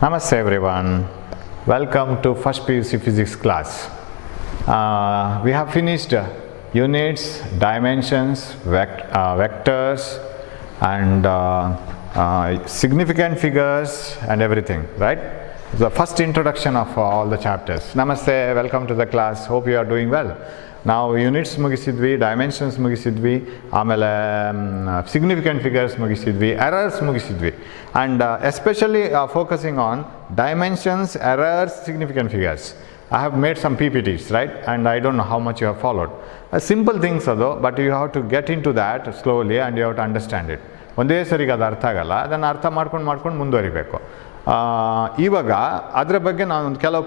Namaste everyone. Welcome to first PUC physics class. We have finished units, dimensions, vectors and significant figures and everything, right? The first introduction of all the chapters. Namaste, welcome to the class. Hope you are doing well. ನಾವು units ಮುಗಿಸಿದ್ವಿ, dimensions ಮುಗಿಸಿದ್ವಿ, ಆಮೇಲೆ significant figures ಮುಗಿಸಿದ್ವಿ, errors ಮುಗಿಸಿದ್ವಿ. And especially focusing on dimensions, errors, significant figures. I have made some PPTs, right? And I don't know how much you have followed. Simple things ಅದು, but you have to get into that slowly and you have to understand it. ಒಂದೇ ಸರಿಗೆ ಅದು ಅರ್ಥ ಆಗಲ್ಲ, ಅದನ್ನು ಅರ್ಥ ಮಾಡ್ಕೊಂಡು ಮುಂದುವರಿಬೇಕು. ಇವಾಗ ಅದರ ಬಗ್ಗೆ ನಾವು ಒಂದು ಕೆಲವು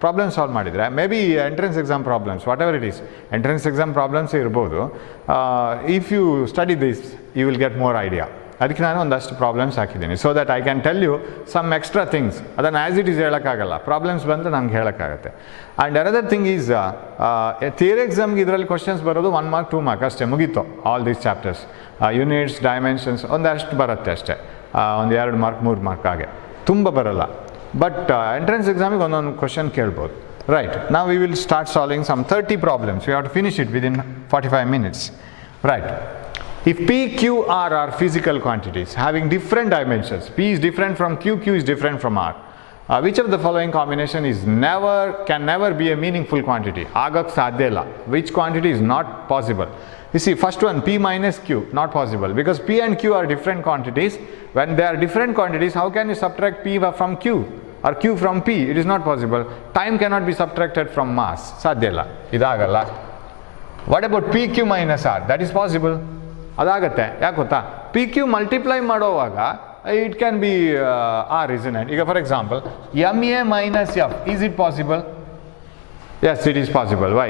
ಪ್ರಾಬ್ಲಮ್ ಸಾಲ್ವ್ ಮಾಡಿದರೆ maybe entrance exam problems, whatever it is, entrance exam problems ಇರ್ಬೋದು. If you study this you will get more idea. ಅದಕ್ಕೆ ನಾನು ಒಂದಷ್ಟು ಪ್ರಾಬ್ಲಮ್ಸ್ ಹಾಕಿದ್ದೀನಿ, so that I can tell you some extra things. ಅದನ್ನು as it is ಹೇಳೋಕ್ಕಾಗಲ್ಲ, problems ಬಂದರೆ ನಂಗೆ ಹೇಳೋಕ್ಕಾಗತ್ತೆ. And another thing is theory ಎಕ್ಸಾಮ್ಗೆ ಇದರಲ್ಲಿ ಕ್ವಶನ್ಸ್ ಬರೋದು 1 ಮಾರ್ಕ್ 2 ಮಾರ್ಕ್ ಅಷ್ಟೇ, ಮುಗೀತು. All these chapters, units, dimensions ಒಂದಷ್ಟು ಬರುತ್ತೆ ಅಷ್ಟೇ, ಒಂದು 2 ಮಾರ್ಕ್ 3 ಮಾರ್ಕ್ ಹಾಗೆ, ತುಂಬ ಬರೋಲ್ಲ. ಬಟ್ ಎಂಟ್ರೆನ್ಸ್ ಎಕ್ಸಾಮಿಗೆ ಒಂದೊಂದು ಕ್ವಶನ್ ಕೇಳ್ಬೋದು. ರೈಟ್, ನಾವು we will start solving some 30 problems. We have to finish it within 45 minutes. Right. If P, Q, R are physical quantities having different dimensions, P is different from Q, Q is different from R, which of the following combination can never be a meaningful quantity? Agak sadhya illa. Which quantity is not possible? You see, first one, P minus Q, not possible, because P and Q are different quantities. When they are different quantities, how can you subtract P from Q or Q from P? It is not possible. Time cannot be subtracted from mass. Sadhya illa. Idagalla. What about PQ minus R? That is possible. ಅದಾಗತ್ತೆ. ಯಾಕೆ ಗೊತ್ತಾ, P Q multiply ಮಾಡೋವಾಗ it can be R, isn't it? ಈಗ for example M A minus F, is it possible? Yes, it is possible. Why?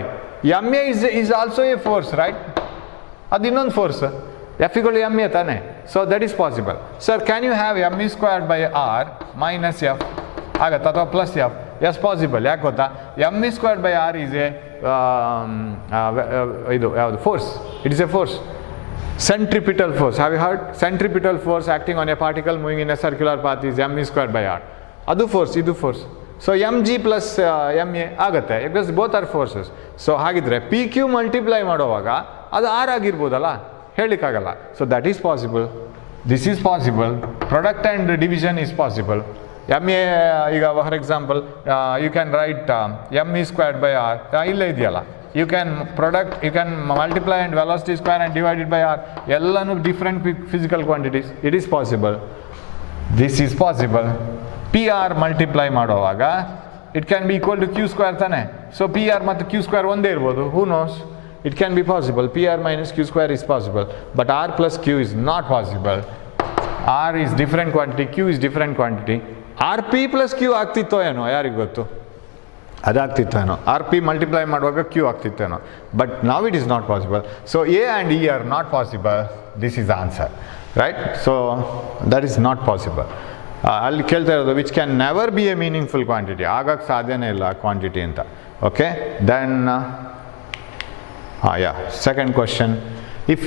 M A is also a force, right? ಅದು ಇನ್ನೊಂದು force, F ಇಗಳು M A ತಾನೆ. So that is possible. Sir, can you have M E squared by R minus F ಆಗತ್ತೆ, ಅಥವಾ plus F? Yes, possible. ಯಾಕೆ ಗೊತ್ತಾ, M E squared by R is a ಇದು ಯಾವುದು force, it is a force. Centripetal force, have you heard? Centripetal force acting on a particle moving in a circular path is m squared by r. Adu force, idu force. So mg plus ma ಆಗುತ್ತೆ, because both are forces. So ಹಾಗಿದ್ರೆ pq multiply ಮಾಡುವಾಗ ಅದು r ಆಗಿರ್ಬೋದಲ್ಲ, ಹೇಳಲಿಕ್ಕಾಗಲ್ಲ. So that is possible. This is possible. Product and division is possible. ma ಈಗ for example you can write m squared by r, ಇಲ್ಲೇ ಇದೆಯಲ್ಲ. You can multiply and velocity square and divide it by r. ಎಲ್ಲಾನು different physical quantities. It is possible. This is possible. pr multiply ಮಾಡುವಾಗ it can be equal to q square ತಾನೆ. So pr ಮತ್ತು q square ಒಂದೇ ಇರ್ಬೋದು. Who knows? It can be possible. pr minus q square is possible. But r plus q is not possible. r is different quantity, q is different quantity. rp plus q ಆಗ್ತಿತ್ತೋ ಏನೋ, ಯಾರಿಗೆ ಗೊತ್ತು? ಅದಾಗ್ತಿತ್ತು ಏನೋ. R P multiply ಮಾಡುವಾಗ Q ಆಗ್ತಿತ್ತೇನೋ. But ನಾವ್ it is not possible. So A and E are not possible. This is the answer, right? So that is not possible. ಅಲ್ಲಿ ಕೇಳ್ತಾ ಇರೋದು which can never be a meaningful quantity, ಆಗಕ್ಕೆ ಸಾಧ್ಯನೇ ಇಲ್ಲ quantity ಅಂತ. Okay, then second question. If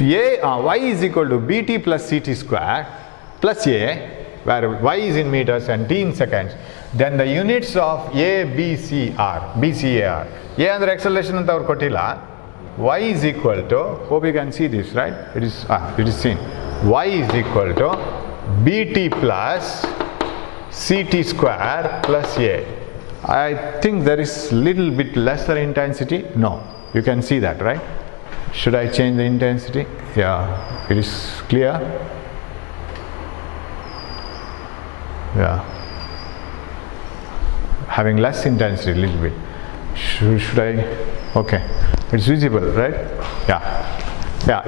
Y is equal to B T plus C T square plus A, where y is in meters and t in seconds, then the units of a, b, c are b, c, a are. a ಅಂದ್ರೆ acceleration ಅಂತ ಅವರು ಕೊಟ್ಟಿಲ್ಲ. y is equal to, hope you can see this, right? It is seen. y is equal to bt plus ct square plus a. I think there is little bit lesser intensity. No, you can see that, right? Should I change the intensity? Yeah, it is clear. Yeah, having less intensity a little bit. Should I? Okay, it's visible, right? Yeah.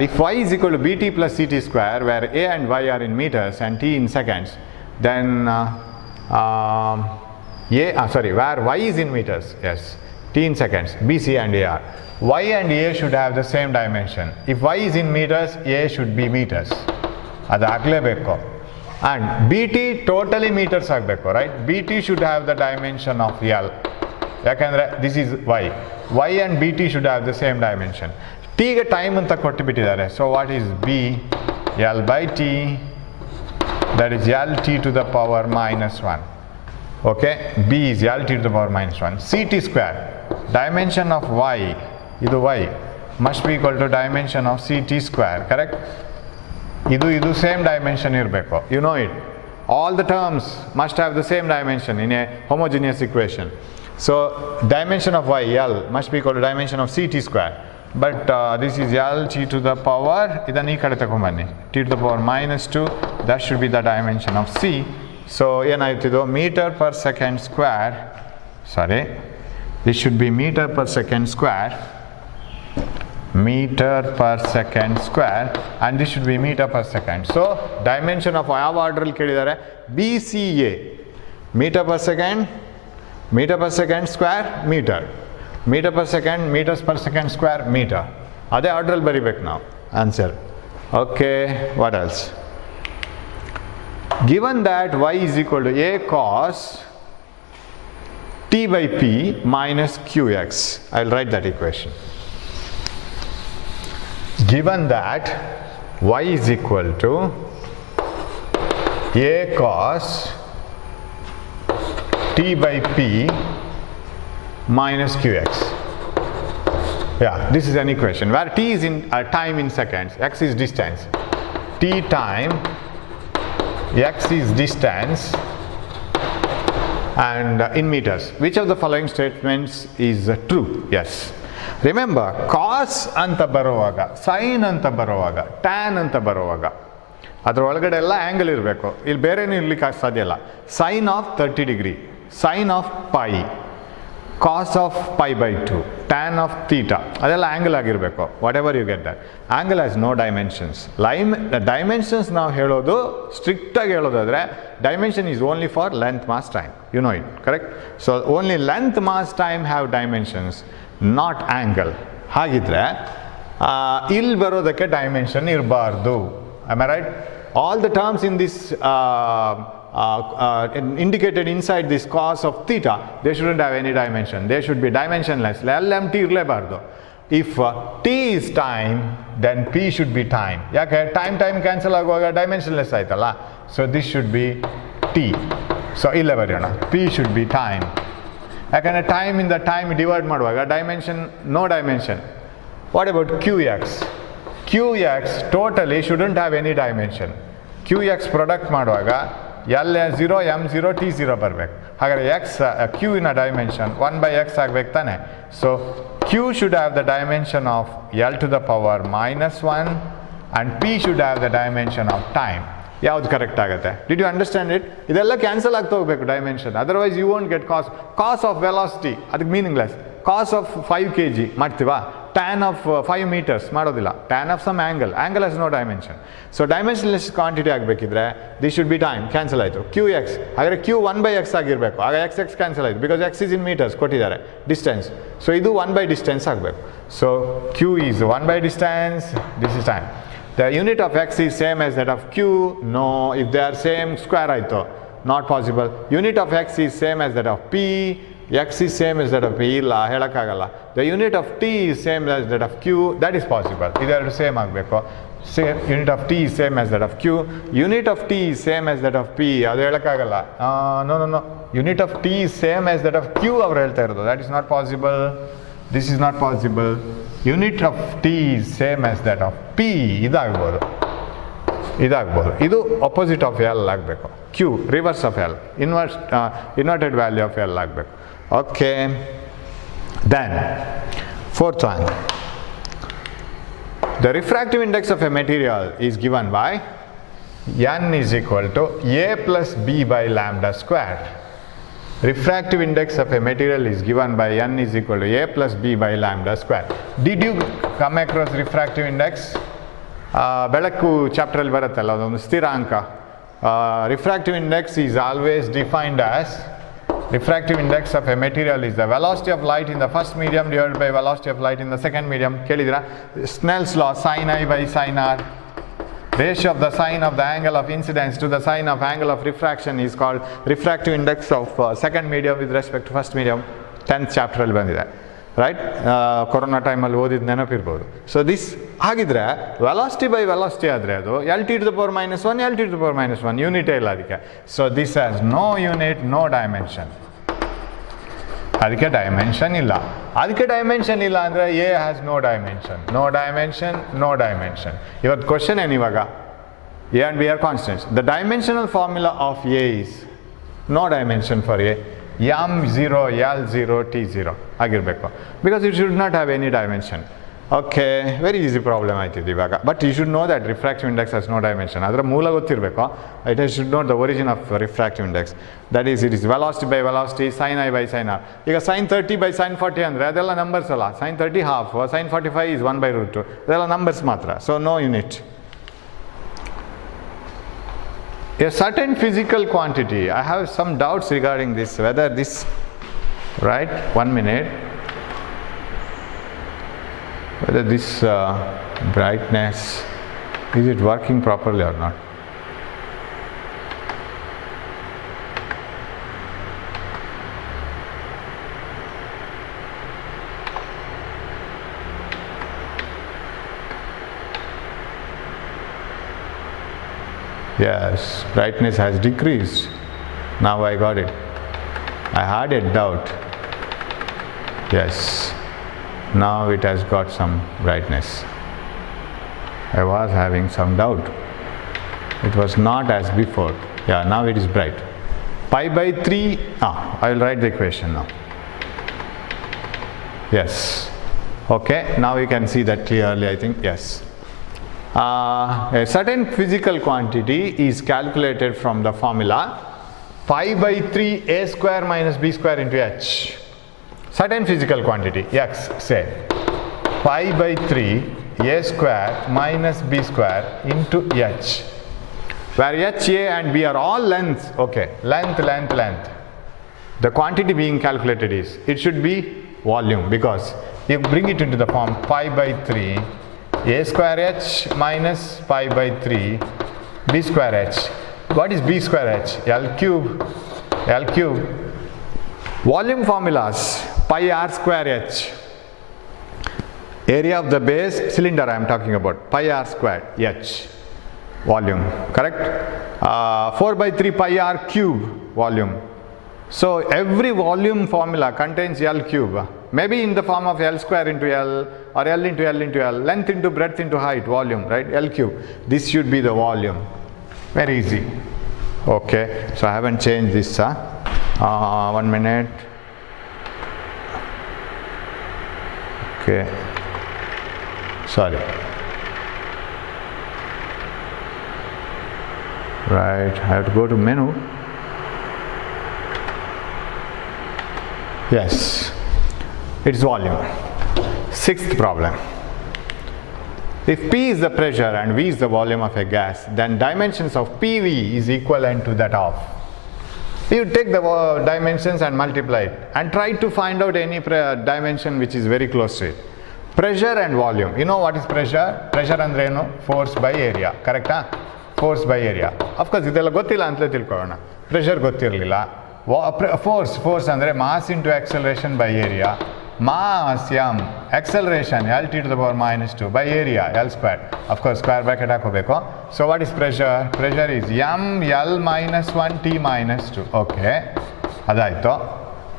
If y is equal to bt plus ct square, where a and y are in meters and t in seconds, then where y is in meters, yes, t in seconds, b, c and a are. y and a should have the same dimension. If y is in meters, a should be meters. ಅದು ಆಗಲೇಬೇಕು. And bt totally meters ಆಗಬೇಕು, right? bt should have the dimension of L. ಯಾಕಂದರೆ this is y and bt should have the same dimension. t ಗೆ ಟೈಮ್ ಅಂತ ಕೊಟ್ಟು ಬಿಟ್ಟಿದ್ದಾರೆ. So what is b? L by t that is Lt to the power minus 1. Okay, B is Lt to the power minus 1. Ct square, dimension of y, idu y, must be equal to dimension of Ct square, correct? Idu same dimension irbeku, you know it. All the terms must have the same dimension in a homogeneous equation. So dimension of y, L, must be equal to dimension of Ct square. But this is L t to the power, idan ee kade takonbani, t to the power minus 2, that should be the dimension of C. So ಏನಾಯ್ತಿದು meter per second square, sorry, this should be meter per second square, meter per second square, and this should be meter per second. So dimension of ಯಾವ ಆರ್ಡರ್ ಅಲ್ಲಿ ಕೇಳಿದ್ದಾರೆ, BCA, meter per second square meter, meter per second, meters per second square meter. ಅದೇ ಆರ್ಡರ್ ಅಲ್ಲಿ ಬರಿಬೇಕು ನಾವು answer. Okay, what else? Given that y is equal to a cos t by p minus qx, I will write that equation. Given that y is equal to a cos t by p minus qx. Yeah, this is an equation where t is in time in seconds, x is distance, t time, x is distance, and in meters. Which of the following statements is true? Yes. Remember, cos anta baruvaga, sin anta baruvaga, tan anta baruvaga, ಅದರ ಒಳಗಡೆ ಎಲ್ಲ ಆ್ಯಂಗಲ್ ಇರಬೇಕು. ಇಲ್ಲಿ ಬೇರೆನೂ ಇರ್ಲಿಕ್ಕೆ ಸಾಧ್ಯ ಇಲ್ಲ. Sine of 30 degree, sine of pi, cos of pi by 2, tan of theta, ಅದೆಲ್ಲ ಆ್ಯಂಗಲ್ ಆಗಿರಬೇಕು. Whatever you get that. Angle has no dimensions. Dimensions ನಾವು ಹೇಳೋದು ಸ್ಟ್ರಿಕ್ಟಾಗಿ ಹೇಳೋದಾದರೆ dimension is only for length mass time, you know it, correct? So only length mass time have dimensions, not angle. ಹಾಗಿದ್ರೆ ಇಲ್ಲಿ ಬರೋದಕ್ಕೆ ಡೈಮೆನ್ಷನ್ ಇರಬಾರ್ದು. Am I right? All the terms in this indicated inside this cos of theta, they shouldn't have any dimension. They should be dimensionless. LMT irlebardu. If t is time, then p should be time. Yake time cancel aguvaga dimensionless aitalla. So this should be t. So ille bariyona, p should be time. Yakane time in the time divide maduvaga dimension, no dimension. What about qx? qx totally shouldn't have any dimension. qx product ಮಾಡುವಾಗ L0, M0, T0 ಬರಬೇಕು. ಹಾಗಾದರೆ x q ಇನ dimension 1/x ಆಗಬೇಕು ತಾನೆ. So q should have the dimension of L to the power minus 1 and p should have the dimension of time. ಯಾವ್ದು correct ಆಗುತ್ತೆ? Did you understand it? ಇದೆಲ್ಲ cancel ಆಗ್ತಾ ಹೋಗಬೇಕು dimension, otherwise you won't get cos of velocity, ಅದಕ್ಕೆ meaningless. Cos of 5 kg ಮಾಡ್ತೀವಾ, tan of 5 meters ಮಾಡೋದಿಲ್ಲ. Tan of some angle has no dimension. So dimensionless quantity ಆಗಬೇಕಿದ್ರೆ this should be time, cancel ಆಯಿತು. qx ಹಾಗಾದರೆ q 1/x ಆಗಿರಬೇಕು, ಆಗ x cancel ಆಯಿತು, because x is in meters ಕೊಟ್ಟಿದ್ದಾರೆ distance. So ಇದು 1/distance ಆಗಬೇಕು. So q is 1/distance, this is time. The unit of x is same as that of q. No, if they are same, square ಆಯಿತು, not possible. Unit of x is same as that of p. x is same as that of p, ಇಲ್ಲ ಹೇಳೋಕ್ಕಾಗಲ್ಲ. The unit of t is same as that of q, that is possible. ಇದೆರಡು ಸೇಮ್ ಆಗಬೇಕು. Unit of t is same as that of q. Unit of t is same as that of p, ಅದು ಹೇಳೋಕ್ಕಾಗಲ್ಲ. No. Unit of t is same as that of q ಅವ್ರು ಹೇಳ್ತಾ ಇರೋದು, that is not possible. This is not possible. Unit of t is same as that of p, ಇದಾಗ್ಬೋದು. ಇದು opposite of L ಆಗಬೇಕು. q reverse of L, inverted value of L ಆಗಬೇಕು. Okay, then fourth one. The refractive index of a material is given by n is equal to a plus b by lambda square. Refractive index of a material is given by n is equal to a plus b by lambda square. Did you come across refractive index? ಬೆಳಕು ಚಾಪ್ಟ್ರಲ್ಲಿ ಬರುತ್ತಲ್ಲ, ಅದೊಂದು ಸ್ಥಿರಾಂಕ. Refractive index is always defined as, refractive index of a material is the velocity of light in the first medium divided by velocity of light in the second medium. ಕೇಳಿದಿರಾ? Snell's law, sin I by sin R. Ratio of the sine of the angle of incidence to the sine of angle of refraction is called refractive index of second medium with respect to first medium. 10th chapter ಅಲ್ಲಿ ಬಂದಿದೆ. Right corona ಟೈಮಲ್ಲಿ ಓದಿದ ನೆನಪಿರ್ಬೋದು. So this ಹಾಗಿದ್ರೆ velocity by velocity ಆದರೆ ಅದು L T to the power minus one L T to the power minus one, ಯೂನಿಟೇ ಇಲ್ಲ ಅದಕ್ಕೆ. So this has no unit, no dimension. ಅದಕ್ಕೆ ಡೈಮೆನ್ಷನ್ ಇಲ್ಲ. ಅದಕ್ಕೆ ಡೈಮೆನ್ಷನ್ ಇಲ್ಲ ಅಂದರೆ A has no dimension, no dimension, no dimension. ಇವತ್ತು question ಏನು ಇವಾಗ? A and B are constants. The dimensional formula of A is no dimension for A, M 0 L 0 T 0 ಆಗಿರಬೇಕು, because it should not have any dimension. Okay, very easy problem ಆಯ್ತಿದ್ದು ಇವಾಗ. But you should know that refractive index has no dimension. ಅದರ ಮೂಲ ಗೊತ್ತಿರಬೇಕು. It should note the origin of refractive index. That is it is velocity by velocity, sine I by sine R. ಈಗ sine 30 by sine 40 ಅಂದರೆ ಅದೆಲ್ಲ ನಂಬರ್ಸ್ ಅಲ್ಲ. ಸೈನ್ 30 half, sign 45 ಈಸ್ 1/√2, ಅದೆಲ್ಲ numbers ಮಾತ್ರ. So no unit. A certain physical quantity, I have some doubts regarding this, whether this, right, 1 minute, whether this brightness, is it working properly or not? Yes, brightness has decreased. Now I got it. I had a doubt. Yes, now it has got some brightness. I was having some doubt. It was not as before. Yeah, now it is bright. Pi by 3, I will write the equation now. Yes. Okay, now you can see that clearly, I think. Yes. A certain physical quantity is calculated from the formula pi by 3 a square minus b square into h. Certain physical quantity, x, say pi by 3 a square minus b square into h, where h, a and b are all lengths. Okay, length, length, length. The quantity being calculated is, it should be volume, because you bring it into the form pi by 3 a square h minus pi by 3 b square h. What is b square h? L cube. L cube. Volume formulas, pi r square h. Area of the base cylinder I am talking about, pi r square h. Volume, correct? 4 by 3 pi r cube volume. So every volume formula contains L cube, maybe in the form of L square into L, or L into L into L, length into breadth into height, volume, right? L cube. This should be the volume. Very easy. Okay, so I haven't changed this. 1 minute. Okay, sorry. Right, I have to go to menu. Yes, it's volume. Sixth problem. If P is the pressure and V is the volume of a gas, then dimensions of PV is equivalent to that of. You take the dimensions and multiply it and try to find out any dimension which is very close to it. Pressure and volume. You know what is pressure? Pressure andre eno? Force by area. Correct? Force by area. Of course, idella gottilla antle tilkolona. Pressure gottirlilla. Force ಅಂದರೆ mass into acceleration by area. Mass m, acceleration L t to the power minus 2 by area L square. Of course square bracket ಹಾಕೋಬೇಕು. So what is pressure? Pressure is m L minus 1 t minus 2. Okay, ಅದಾಯಿತು.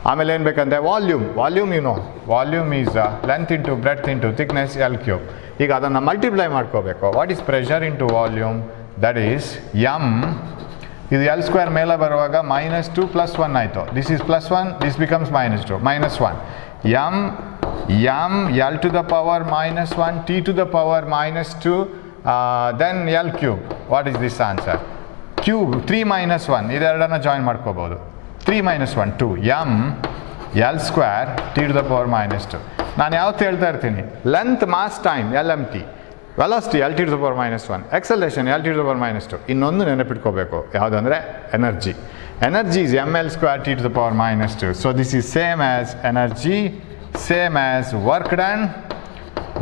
ಆಮೇಲೆ ಏನು ಬೇಕಂದ್ರೆ volume. Volume you know, volume is length into breadth into thickness L cube. ಈಗ ಅದನ್ನು ಮಲ್ಟಿಪ್ಲೈ ಮಾಡ್ಕೋಬೇಕು. What is pressure into volume? That is m, ಇದು L square ಮೇಲೆ ಬರುವಾಗ minus 2 plus 1 ಆಯಿತು. This is plus 1, this becomes minus 2, minus 1. m L to the power minus 1 t to the power minus 2, then L cube. What is this answer? Cube 3 minus 1, ಇದೆರಡನ್ನ ಜಾಯಿನ್ ಮಾಡ್ಕೋಬಹುದು. 3 minus 1 2 m L square t to the power minus 2. ನಾನು ಯಾವತ್ತು ಹೇಳ್ತಾ ಇರ್ತೀನಿ, length mass time LMT, velocity L t to the power minus 1, acceleration L t to the power minus 2. ಇನ್ನೊಂದು ನೆನಪಿಟ್ಕೋಬೇಕು, ಯಾವುದಂದ್ರೆ energy. Energy is ml square t to the power minus 2. So this is same as energy, same as work done.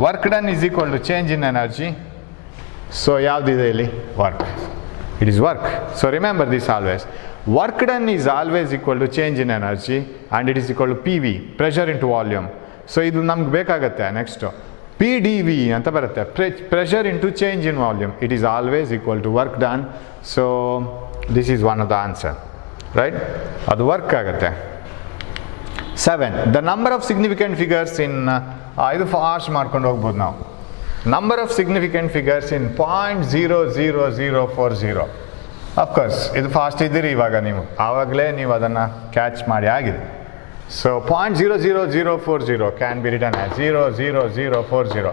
Work done is equal to change in energy. So ಯಾವುದಿದೆ ಇಲ್ಲಿ? Work. It is work. So remember this always. Work done is always equal to change in energy, and it is equal to PV, pressure into volume. So ಇದು ನಮ್ಗೆ ಬೇಕಾಗುತ್ತೆ. Next P D V ಅಂತ ಬರುತ್ತೆ, pressure into change in volume. It is always equal to work done. So this is one of the answer, right? ಅದು work ಆಗುತ್ತೆ. 7. The number of significant figures in ಇದು fast ಮಾಡ್ಕೊಂಡು ಹೋಗ್ಬೋದು ನಾವು. Number of significant figures in 0.00040. Of course ಇದು fast ಇದ್ದೀರಿ ಇವಾಗ, ನೀವು ಆವಾಗಲೇ ನೀವು ಅದನ್ನು ಕ್ಯಾಚ್ ಮಾಡಿ ಆಗಿದೆ. So 0.00040 can be written as 00040.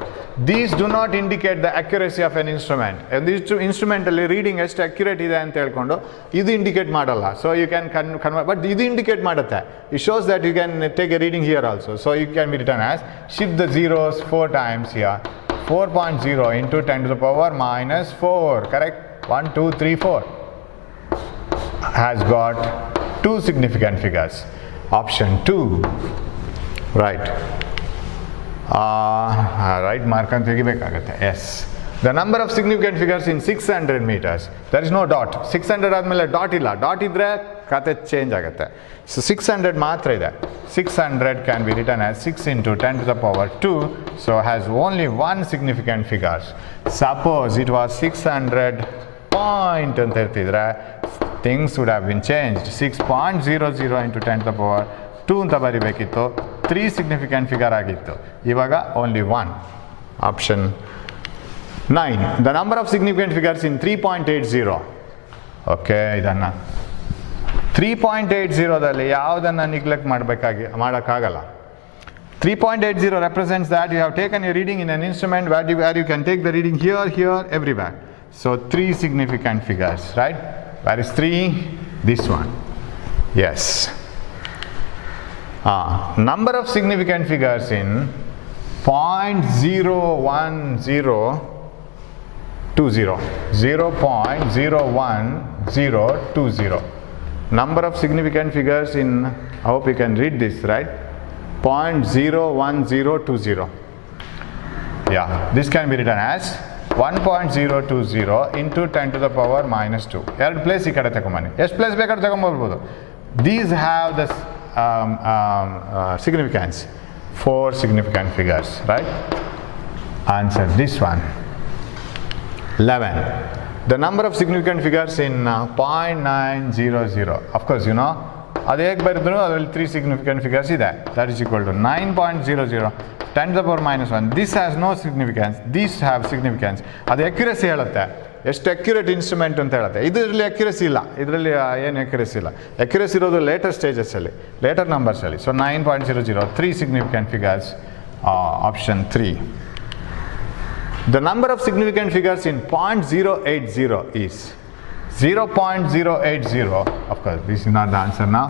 These do not indicate the accuracy of N instrument. ಒಂದಿಷ್ಟು ಇನ್ಸ್ಟ್ರೂಮೆಂಟಲ್ಲಿ ರೀಡಿಂಗ್ ಎಷ್ಟು ಅಕ್ಯುರೇಟ್ ಇದೆ ಅಂತ ಹೇಳ್ಕೊಂಡು ಇದು ಇಂಡಿಕೇಟ್ ಮಾಡಲ್ಲ. So you can convert, but ಇದು ಇಂಡಿಕೇಟ್ ಮಾಡುತ್ತೆ. It shows that you can take a reading here also. So you can be written as shift the zeros 4 times here. 4.0 into 10 to the power minus 4. Correct? 1, 2, 3, 4 has got 2 significant figures. Option 2, right? Right mark ಅಂತ ತೆಗಿಬೇಕಾಗುತ್ತೆ. Yes. The number of significant figures in 600 meters. There is no dot. 600 ಆದಮೇಲೆ ಡಾಟ್ ಇಲ್ಲ. ಡಾಟ್ ಇದ್ದರೆ ಕತೆ ಚೇಂಜ್ ಆಗುತ್ತೆ. ಸೊ 600 ಮಾತ್ರ ಇದೆ. 600 can be written as 6 into 10 to the power 2. So has only one significant figure. Suppose it was 600 point ಅಂತ ಇರ್ತಿದ್ರೆ things would have been changed. 6.00 into 10 to the power 2 ಅಂತ ಬರಿಬೇಕಿತ್ತು. 3 significant figure ಆಗಿತ್ತು. ಇವಾಗ only 1. Option 9. The number of significant figures in 3.80. ಓಕೆ, ಇದನ್ನು 3.80ದಲ್ಲಿ ಯಾವುದನ್ನು ನಿಗ್ಲೆಕ್ಟ್ ಮಾಡೋಕ್ಕಾಗಲ್ಲ. 3.80 represents that you have taken a reading in an instrument where you can take the reading here, everywhere. So 3 significant figures, right? Where is 3? This one. Yes. Number of significant figures in 0.01020. 0.01020. Number of significant figures in, I hope you can read this, right? 0.01020. Yeah, this can be written as 1.020 into 10 to the power minus 2. ಎರಡು ಪ್ಲೇಸ್ ಈ ಕಡೆ ತಗೊಂಬನ್ನಿ. ಎಷ್ಟು ಪ್ಲೇಸ್ ಬೇಕಾದ್ರೆ ತಗೊಂಬರ್ಬೋದು. These have the significance. 4 significant figures, right? Answer this one. 11. The number of significant figures in 0.900. Of course, you know, ಅದು ಹೇಗೆ ಬರೆದ್ರು ಅದರಲ್ಲಿ 3 significant figures ಇದೆ. That is equal to 9.00 10 to the power minus 1. This has no significance. These have significance. ಅದು ಅಕ್ಯುರಸಿ ಹೇಳುತ್ತೆ, ಎಷ್ಟು accurate instrument ಅಂತ ಹೇಳುತ್ತೆ. ಇದರಲ್ಲಿ ಅಕ್ಯುರಸಿ ಇಲ್ಲ, ಇದರಲ್ಲಿ ಏನು ಅಕ್ಯುರಸಿ ಇಲ್ಲ. ಅಕ್ಯುರಸಿ ಇರೋದು ಲೇಟರ್ ಸ್ಟೇಜಸ್ಸಲ್ಲಿ, ಲೇಟರ್ ನಂಬರ್ಸಲ್ಲಿ. So 9.00, 3 significant figures. Option 3. The number of significant figures in 0.080 is 0.080. Of course, this is not the answer now.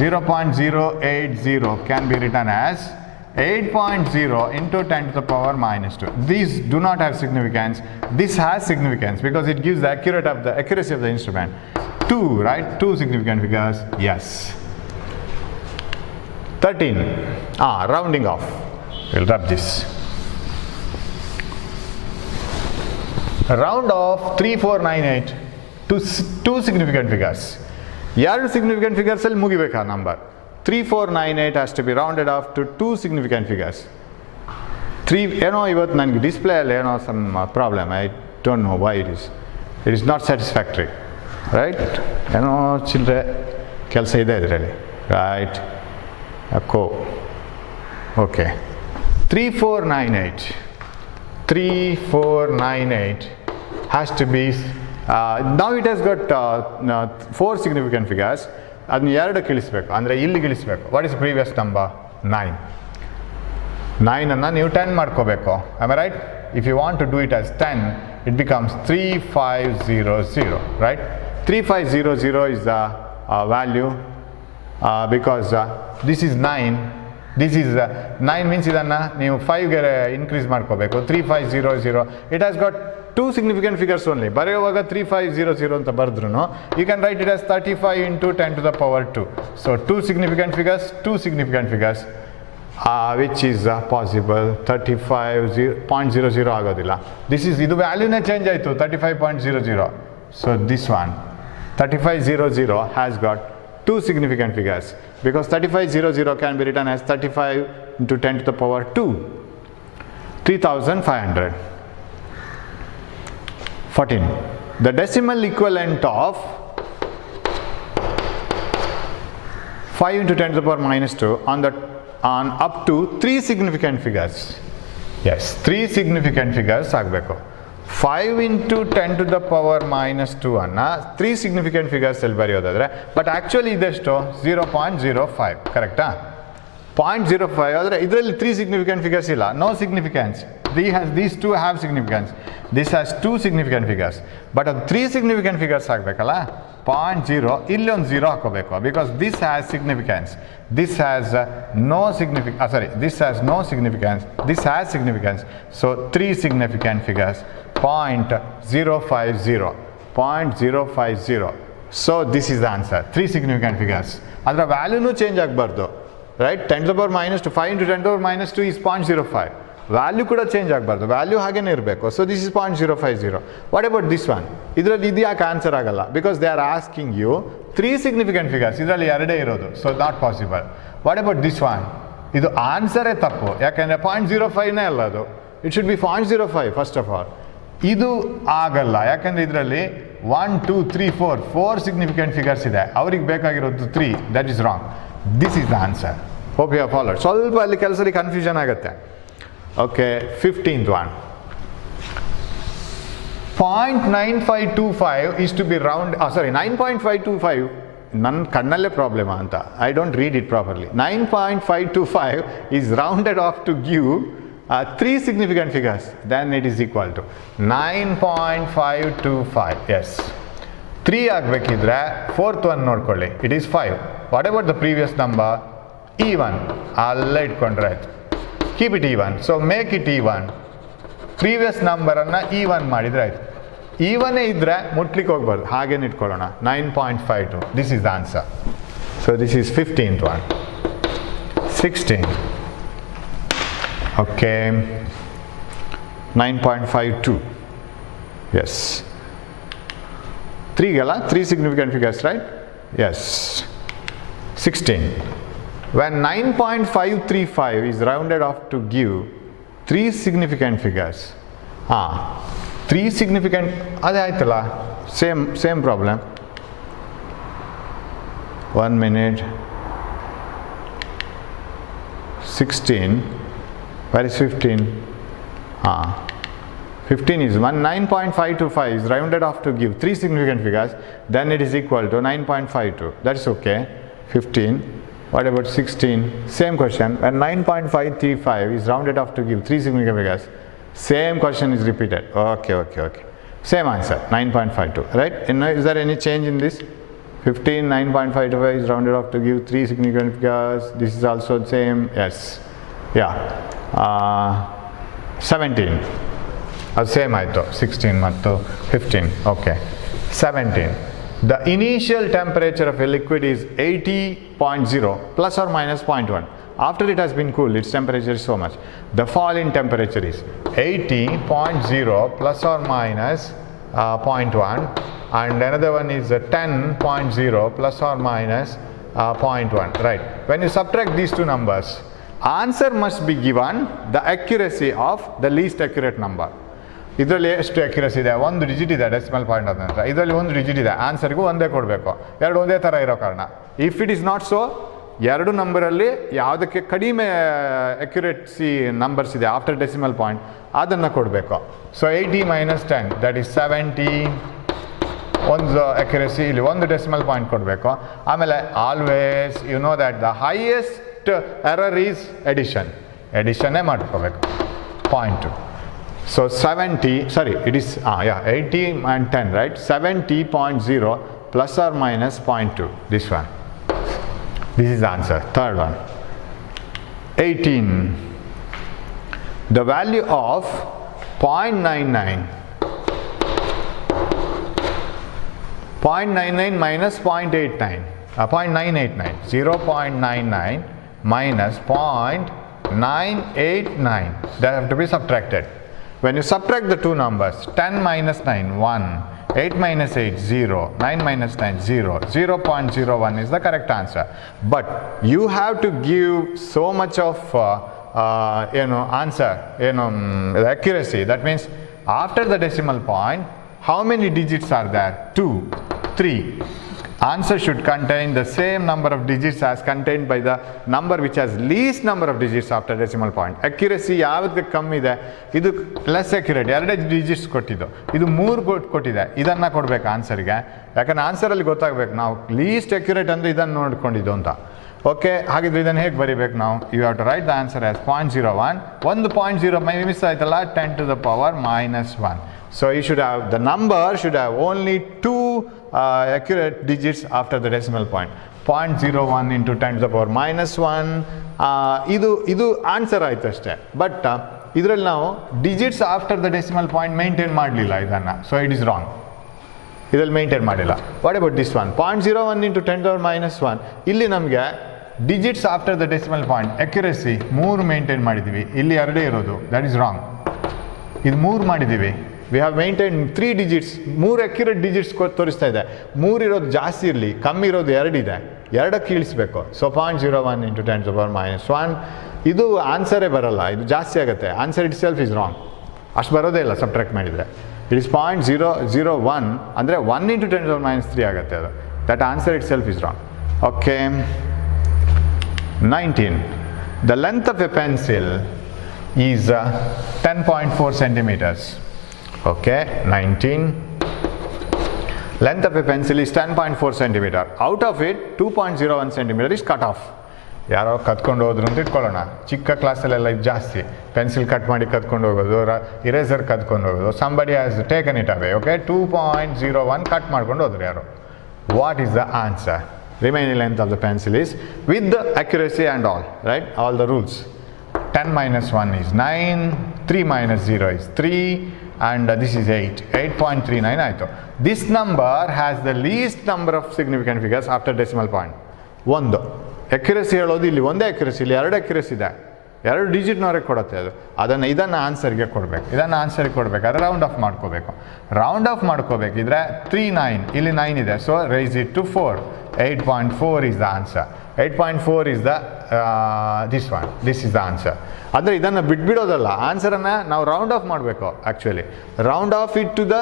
0.080 can be written as 8.0 into 10 to the power minus 2. These do not have significance. This has significance because it gives the accuracy of the instrument. 2, right? 2 significant figures. Yes. 13. Rounding off. We'll rub this. Round off 3498 to 2 significant figures. ಎರಡು significant figures ಅಲ್ಲಿ ಮುಗಿಬೇಕಾ ನಂಬರ್. 3498 has to be rounded off to 2 significant figures. 3 ಏನೋ ಇವತ್ತು ನನಗೆ display ಅಲ್ಲಿ ಏನೋ some problem. I don't know why it is not satisfactory, right? ಏನೋ ಚಿಲ್ಲರೆ ಕೆಲಸ ಇದೆ ಇದರಲ್ಲಿ, ರೈಟ್? ಅಕ್ಕೋ okay. 3498 has to be now it has got 4 significant figures. ಅದನ್ನ 2 ಇಳಿಸ್ಬೇಕು, ಅಂದರೆ ಇಲ್ಲಿಗೆ ಇಳಿಸ್ಬೇಕು. What is previous number? 9. 9ಅನ್ನು ನೀವು 10 ಮಾಡ್ಕೋಬೇಕು. Am I right? If you want to do it as 10, it becomes 3500, right? 3500 is the value because this is 9. This is 9 means ಇದನ್ನು ನೀವು 5ಗೆ ಇನ್ಕ್ರೀಸ್ ಮಾಡ್ಕೋಬೇಕು. 3500. It has got 2 significant figures only. ಬರೆಯುವಾಗ 3500 ಅಂತ ಬರೆದ್ರು you can write it as 35 into 10 to the power 2. So 2 significant figures, 2 significant figures, which is possible. 35.00 ಆಗೋದಿಲ್ಲ. ಇದು ವ್ಯಾಲ್ಯೂನೇ ಚೇಂಜ್ ಆಯಿತು, 35.00. So this one 3500 has got two significant figures, because 3500 can be written as 35 into 10 to the power 2, 3500. 14. The decimal equivalent of 5 into 10 to the power minus 2 on up to 3 significant figures. Yes, 3 significant figures ಆಗಬೇಕು. 5 into 10 to the power minus 2 ಅನ್ನು 3 significant figures ಅಲ್ಲಿ ಬರೆಯೋದಾದ್ರೆ, but actually ಇದೆಷ್ಟು 0.05 ಕರೆಕ್ಟಾ? 0.05 ಆದರೆ ಇದರಲ್ಲಿ 3 significant figures ಇಲ್ಲ, no significance. These two have significance. This has 2 significant figures. But 3 significant figures ಆಗಬೇಕಲ್ಲ, 0.0 ಇಲ್ಲಿ ಒಂದು 0 ಹಾಕೋಬೇಕು, because this has significance. This has no significance. This has no significance. This has significance. So 3 significant figures. 0.050. 0.050. So this is the answer. 3 significant figures. ಅದರ ವ್ಯಾಲ್ಯೂನೂ ಚೇಂಜ್ ಆಗಬಾರ್ದು, ರೈಟ್? 10 to the power minus 2, 5 into 10 to the power minus 2 is 0.05. Value ಕೂಡ change ಆಗಬಾರ್ದು, value ಹಾಗೇನೆ ಇರಬೇಕು. So this is 0.050. What about this one? ಇದರಲ್ಲಿ ಇದು ಯಾಕೆ ಆನ್ಸರ್ ಆಗಲ್ಲ? Because they are asking you 3 significant figures, ಇದರಲ್ಲಿ ಎರಡೇ ಇರೋದು, so not possible. What about this one? ಇದು ಆನ್ಸರೇ ತಪ್ಪು, ಯಾಕೆಂದರೆ 0.05ನೇ ಅಲ್ಲ ಅದು, it should be 0.05 first of all. ಇದು ಆಗಲ್ಲ, ಯಾಕೆಂದರೆ ಇದರಲ್ಲಿ 1 2 3 4 ಸಿಗ್ನಿಫಿಕೆಂಟ್ ಫಿಗರ್ಸ್ ಇದೆ, ಅವ್ರಿಗೆ ಬೇಕಾಗಿರೋದು 3. That is wrong. This is the answer. Hope you have followed. ಸ್ವಲ್ಪ ಅಲ್ಲಿ ಕೆಲಸದಲ್ಲಿ ಕನ್ಫ್ಯೂಷನ್ ಆಗುತ್ತೆ. Okay, 15th one. 0.9525 is to be round, 9.525, ನನ್ನ ಕಣ್ಣಲ್ಲೇ ಪ್ರಾಬ್ಲಮ್ ಅಂತ, I don't read it properly. 9.525 is rounded off to give 3 significant figures, then it is equal to 9.525. yes, 3 ಆಗಬೇಕಿದ್ರೆ 4th one ನೋಡ್ಕೊಳ್ಳಿ, it is 5. What about the previous number? even, ಅಲ್ಲೇ ಇಟ್ಕೊಂಡ್ರೆ ಆಯ್ತು. Keep it even. So make it even. Previous number ಅನ್ನ even ಮಾಡಿದ್ರೆ ಆಯ್ತು. even ಇದ್ರೆ ಮುಟ್ಲಿಕ್ಕೆ ಹೋಗ್ಬಾರ್ದು, ಹಾಗೇನೆ ಇಟ್ಕೊಳ್ಳೋಣ. 9.52. This is the answer. So this is 15th one. 16. Okay. 9.52. yes. 3 gala, 3 significant figures, right? Yes. 16. When 9.535 is rounded off to give 3 significant figures. 3 significant, ಅದೇ ಆಯ್ತಲ್ಲ, ಸೇಮ್ ಪ್ರಾಬ್ಲಮ್. 1 minute. 16. Where is 15? 15 is 9.525 is rounded off to give 3 significant figures, then it is equal to 9.52. That's okay. 15. What about 16? Same question. When 9.535 is rounded off to give 3 significant figures, same question is repeated. Okay. Same answer, 9.52, right? Is there any change in this? 15, 9.525 is rounded off to give 3 significant figures. This is also the same. Yes. Yeah. 17. Same ಆಯಿತು, 16 ಮತ್ತು 15. Okay. 17. The initial temperature of a liquid is 80.0 plus or minus 0.1. After it has been cooled, its temperature is so much. The fall in temperature is 80.0 plus or minus 0.1, and another one is 10.0 plus or minus 0.1. Right. When you subtract these two numbers, answer must be given the accuracy of the least accurate number. ಇದರಲ್ಲಿ ಎಷ್ಟು ಅಕ್ಯುರಸಿ ಇದೆ? 1 ಡಿಜಿಟ್ ಇದೆ decimal point ಆದ ನಂತರ, ಇದರಲ್ಲಿ 1 ಡಿಜಿಟ್ ಇದೆ, ಆನ್ಸರ್ಗೂ ಒಂದೇ ಕೊಡಬೇಕು. ಎರಡು ಒಂದೇ ಥರ ಇರೋ ಕಾರಣ, if it is not so, ಎರಡು ನಂಬರಲ್ಲಿ ಯಾವುದಕ್ಕೆ ಕಡಿಮೆ ಅಕ್ಯುರೇಸಿ ನಂಬರ್ಸ್ ಇದೆ ಆಫ್ಟರ್ ಡೆಸಿಮಲ್ ಪಾಯಿಂಟ್, ಅದನ್ನು ಕೊಡಬೇಕು. So 80 - 10 that is 70. ಒಂದು ಅಕ್ಯುರಸಿ ಇಲ್ಲಿ ಒಂದು ಡೆಸಿಮಲ್ ಪಾಯಿಂಟ್ ಕೊಡಬೇಕು. ಆಮೇಲೆ always you know that the highest error is ಎಡಿಷನ್ನೇ ಮಾಡ್ಕೋಬೇಕು, 0.2. So 70, sorry, it is 80 and 10, right? 70.0 plus or minus 0.2. This one. This is the answer. Third one. 18. The value of 0.99. 0.99 minus 0.89. 0.989. 0.99 minus 0.989. They have to be subtracted. When you subtract the two numbers, 10 minus 9, 1, 8 minus 8, 0. 9 minus 9, 0. 0.01 is the correct answer. But you have to give so much of answer, the accuracy. That means after the decimal point, how many digits are there? 2, 3. Answer should contain the same number of digits as contained by the number which has least number of digits after decimal point. Accuracy ಯಾವಕ್ಕೆ ಕಮ್ಮಿ ಇದೆ, ಇದು less accurate, 2 ಡಿಜಿಟ್ಸ್ ಕೊಟ್ಟಿದ್ದು, ಇದು 3 ಕೊಟ್ಟಿದೆ, ಇದನ್ನು ಕೊಡಬೇಕು ಆನ್ಸರ್ಗೆ. ಯಾಕಂದ್ರೆ ಆನ್ಸರಲ್ಲಿ ಗೊತ್ತಾಗಬೇಕು ನಾವು ಲೀಸ್ಟ್ ಅಕ್ಯುರೇಟ್ ಅಂದರೆ ಇದನ್ನು ನೋಡ್ಕೊಂಡಿದ್ದು ಅಂತ. ಓಕೆ, ಹಾಗಿದ್ರೆ ಇದನ್ನು ಹೇಗೆ ಬರೀಬೇಕು ನಾವು? You have to write the answer as 0.01. ಒಂದು 0.0 ಮಿಸ್ ಆಯ್ತಲ್ಲ, 10 to the power -1. So you should have, the number should have only 2 accurate digits after the decimal point. 0.01 into 10 to the power -1. ಇದು ಆನ್ಸರ್ ಆಯ್ತು ಅಷ್ಟೇ. ಬಟ್ ಇದರಲ್ಲಿ ನಾವು digits after the decimal point maintain ಮಾಡಲಿಲ್ಲ ಇದನ್ನು, so it is wrong. ಇದರಲ್ಲಿ ಮೇಂಟೈನ್ ಮಾಡಿಲ್ಲ. What about this one? 0.01 into 10 to the power -1. ಇಲ್ಲಿ ನಮಗೆ digits after the decimal point accuracy 3 ಮೇಂಟೈನ್ ಮಾಡಿದ್ದೀವಿ, ಇಲ್ಲಿ 2 ಇರೋದು, ದಟ್ ಈಸ್ ರಾಂಗ್. ಇದು 3 ಮಾಡಿದ್ದೀವಿ. ವಿ ಹ್ಯಾವ್ ಮೇಂಟೈನ್ 3 digits, 3 ಅಕ್ಯುರೇಟ್ ಡಿಜಿಟ್ಸ್ ತೋರಿಸ್ತಾ ಇದೆ. 3 ಇರೋದು ಜಾಸ್ತಿ ಇರಲಿ, ಕಮ್ಮಿ ಇರೋದು 2 ಇದೆ, 2ಕ್ಕೆ ಇಳಿಸ್ಬೇಕು. So 0.01 into 10 to the power -1. ಇದು ಆನ್ಸರೇ ಬರಲ್ಲ, ಇದು ಜಾಸ್ತಿ ಆಗುತ್ತೆ. Answer it self is wrong, ಅಷ್ಟು ಬರೋದೇ ಇಲ್ಲ ಸಬ್ಟ್ರಾಕ್ಟ್ ಮಾಡಿದರೆ. ಇಟ್ ಇಸ್ 0.001 ಅಂದರೆ 1 into 10 to the power -3 ಆಗುತ್ತೆ ಅದು. That answer it self is wrong. Okay, 19. The length of a pencil is 10.4 centimeters. Okay, 19. Length of a pencil is 10.4 centimeter. Out of it, 2.01 centimeter is cut off. ಯಾರೋ ಕತ್ಕೊಂಡು ಹೋದ್ರು ಅಂತ ಇಟ್ಕೊಳ್ಳೋಣ. ಚಿಕ್ಕ ಕ್ಲಾಸಲ್ಲೆಲ್ಲ ಇದು ಜಾಸ್ತಿ, ಪೆನ್ಸಿಲ್ ಕಟ್ ಮಾಡಿ ಕತ್ಕೊಂಡು ಹೋಗೋದು, ಇರೇಸರ್ ಕತ್ಕೊಂಡು ಹೋಗೋದು. ಸಂಬಡಿ ಹ್ಯಾಸ್ ಟೇಕನ್ ಇಟ್ ಅವೇ. ಓಕೆ, 2.01 ಕಟ್ ಮಾಡ್ಕೊಂಡು ಹೋದ್ರು ಯಾರು. What is the answer? Remaining length of the pencil is with the accuracy and all, right? All the rules. 10 minus 1 is 9, 3 minus 0 is 3, and this is 8. 8.39 ಆಯಿತು. This number has the least number of significant figures after decimal point. 1 ಅಕ್ಯುರಸಿ ಹೇಳೋದು, ಇಲ್ಲಿ ಒಂದೇ ಅಕ್ಯುರಸಿ, ಇಲ್ಲಿ 2 ಅಕ್ಯುರಸಿ ಇದೆ, 2 ಡಿಜಿಟ್ನವರೆಗೆ ಕೊಡುತ್ತೆ ಅದು. ಇದನ್ನು ಆನ್ಸರ್ಗೆ ಕೊಡಬೇಕು. ಇದನ್ನು ಆನ್ಸರ್ಗೆ ಕೊಡಬೇಕಾದ್ರೆ ರೌಂಡ್ ಆಫ್ ಮಾಡ್ಕೋಬೇಕು. ರೌಂಡ್ ಆಫ್ ಮಾಡ್ಕೋಬೇಕಿದ್ರೆ 3, 9, ಇಲ್ಲಿ 9 ಇದೆ, so raise it to 4. 8.4 is the answer. 8.4 is the this one. This is the answer. ಅಂದರೆ ಇದನ್ನು ಬಿಟ್ಬಿಡೋದಲ್ಲ, ಆನ್ಸರನ್ನು ನಾವು ರೌಂಡ್ ಆಫ್ ಮಾಡಬೇಕು. Actually round off it to the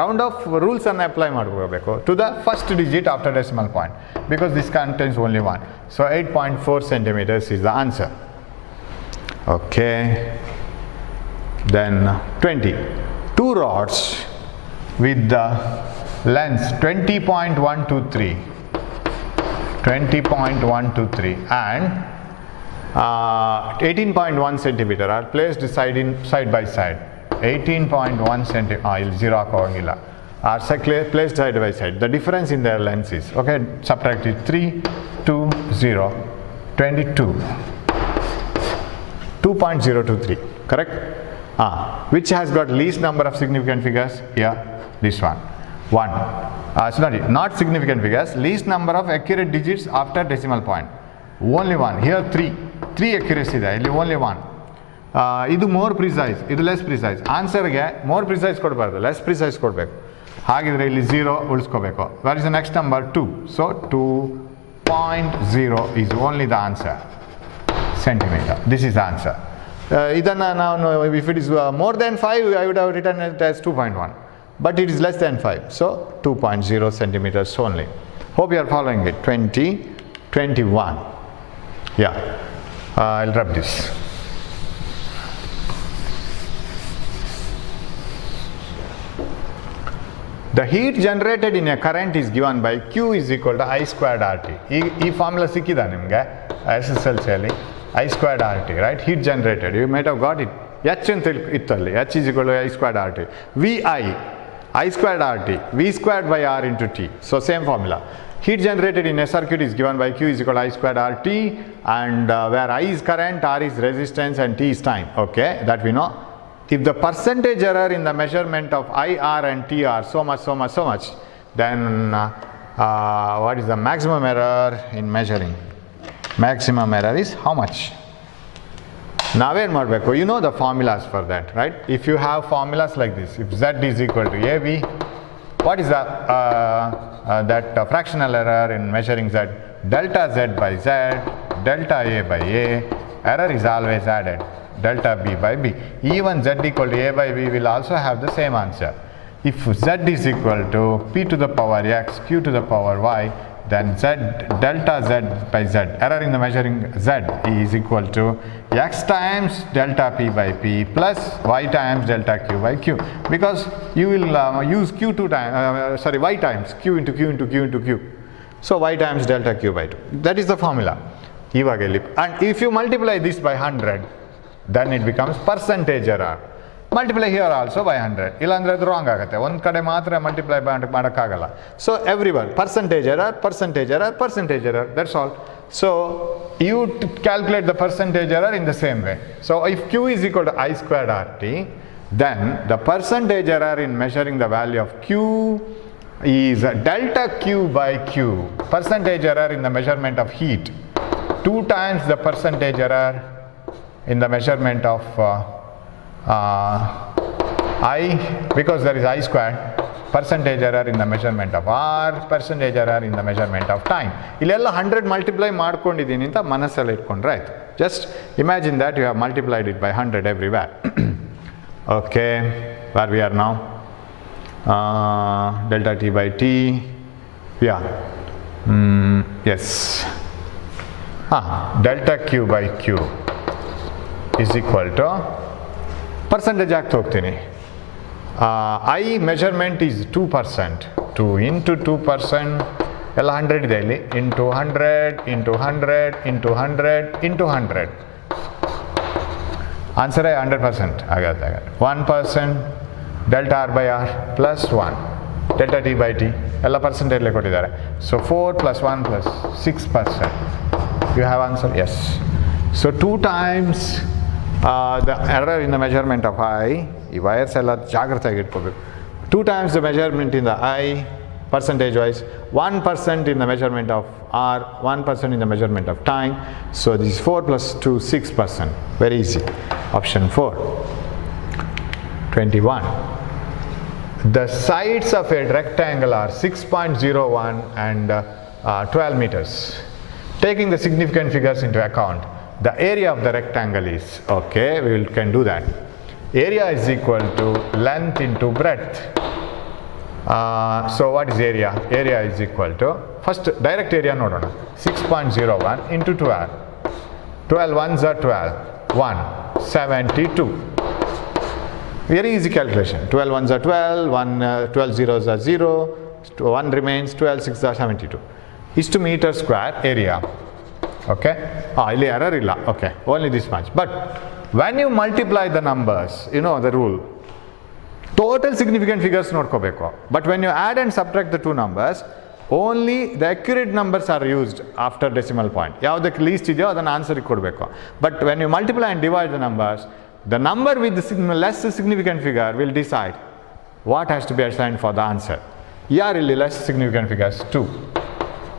round off ರೂಲ್ಸನ್ನು ಅಪ್ಲೈ ಮಾಡ್ಕೋಬೇಕು to the first digit after decimal point, because this contains only 1. So 8.4 centimeters is the answer. Okay, then 20. 2 rods with the length 20.123 and 18.1 centimeter are placed side by side. 18.1 centimeter, ಇಲ್ಲಿ 0 ಹಾಕೋಂಗಿಲ್ಲ, are placed side by side. The difference in their lengths is, okay, subtract it, 3, 2, 0, 22, 2.023, correct? Which has got least number of significant figures? Here, this one. 1. Sorry, not significant figures, least number of accurate digits after decimal point. Only 1. Here 3 accuracy ಇದೆ, ಇಲ್ಲಿ only 1. ಇದು more precise, ಇದು less precise. ಆನ್ಸರ್ಗೆ more precise ಕೊಡಬಾರ್ದು, less precise ಕೊಡಬೇಕು. ಹಾಗಿದ್ರೆ ಇಲ್ಲಿ 0 ಉಳಿಸ್ಕೋಬೇಕು. What is the next number? 2. So 2.0 is only the answer. Centimeter. This is the answer. ಇದನ್ನು ನಾನು, if it is more than 5, I would have written it as 2.1. But it is less than 5, so 2.0 centimeters only. Hope you are following it. 20, 21. Yeah, I'll rub this. The heat generated in a current is given by Q is equal to I squared RT. ಈ ಫಾರ್ಮುಲಾ ಸಿಕ್ಕಿದ ನಿಮಗೆ SSLCಯಲ್ಲಿ, I squared RT, right? Heat generated, you might have got it. H ಅಂತ ಇತ್ತು ಅಲ್ಲಿ, H is equal to I squared RT. VI, I squared RT, V squared by R into T. So same formula. Heat generated in a circuit is given by Q is equal to I squared RT, and where I is current, R is resistance, and T is time. Okay, that we know. If the percentage error in the measurement of I, R and T are so much, then what is the maximum error in measuring? Maximum error is how much? ನಾವೇನು ಮಾಡಬೇಕು, you know the formulas for that, right? If you have formulas like this, if z is equal to ab, what is that fractional error in measuring z? Delta z by z, delta a by a, error is always added, delta b by b. Even z equal to a by b will also have the same answer. If z is equal to p to the power x, q to the power y, then z delta z by z, error in the measuring z, is equal to x times delta p by p plus y times delta q by q, because you will use q two times, y times q into q into q into q, so y times delta q by 2. That is the formula. And if you multiply this by 100, then it becomes percentage error. Multiply here also by 100, illandre adu wrong agate, ಒಂದು ಕಡೆ ಮಾತ್ರ multiply ಮಾಡೋಕ್ಕಾಗಲ್ಲ. So everywhere percentage error, percentage error, percentage error, that's all. So you calculate the percentage error in the same way. So if q is equal to I squared RT, then the percentage error in measuring the value of q is delta q by q, percentage error in the measurement of heat, 2 times the percentage error in the measurement of I, because there is I squared, percentage error in the measurement of R, percentage error in the measurement of time. Ilella 100 multiply ಮಾಡ್ಕೊಂಡಿದ್ದೀನಿ ಅಂತ ಮನಸ್ಸಲ್ಲಿ ಇಟ್ಕೊಂಡ್ರೆ ಆಯ್ತು. Just imagine that you have multiplied it by 100 everywhere. Okay, where we are now? Delta t by t, yeah, yes, delta q by q is equal to percentage ಆಗ್ತಾ ಹೋಗ್ತೀನಿ. I measurement is 2%, 2 into 2%, ಎಲ್ಲ 100 ಇದೆ ಇಲ್ಲಿ, into 100 into 100 into 100 into 100, ಆನ್ಸರೇ 100% ಆಗುತ್ತೆ. 1% delta r by r plus 1, delta t by t, ಎಲ್ಲ ಪರ್ಸೆಂಟೇಜಲ್ಲೇ ಕೊಟ್ಟಿದ್ದಾರೆ. So 4 plus 1 plus 6%. You have answer? Yes. So 2 times the error in the measurement of I, ಈ ವೈರ್ಸ್ ಎಲ್ಲ ಜಾಗ್ರತೆಯಾಗಿ ಇಟ್ಕೋಬೇಕು. 2 times the measurement in the I, percentage wise, 1% in the measurement of R, 1% in the measurement of time. So this is 4 plus 2, 6%. Very easy. Option 4. 21. The sides of a rectangle are 6.01 and 12 meters. Taking the significant figures into account, the area of the rectangle is, okay, we can do that. Area is equal to length into breadth. So what is area? Area is equal to, first direct area nodona, 6.01 into 12. 12 ones are 12, 1, 72. Very easy calculation. 12 ones are 12, 12 zeros are 0, 1 remains, 12 6 are 72. Is to meter square area. Okay? Illi error illa. Okay, only this much. But when you multiply the numbers, you know the rule. Total significant figures nodkobeku. But when you add and subtract the two numbers, only the accurate numbers are used after decimal point. Yavudಕ್ಕೆ least ಇದೆಯೋ ಅದನ್ನ ಆನ್ಸರ್ ಕೊಡಬೇಕು. But when you multiply and divide the numbers, the number with the less significant figure will decide what has to be assigned for the answer. Here illi less significant figures 2.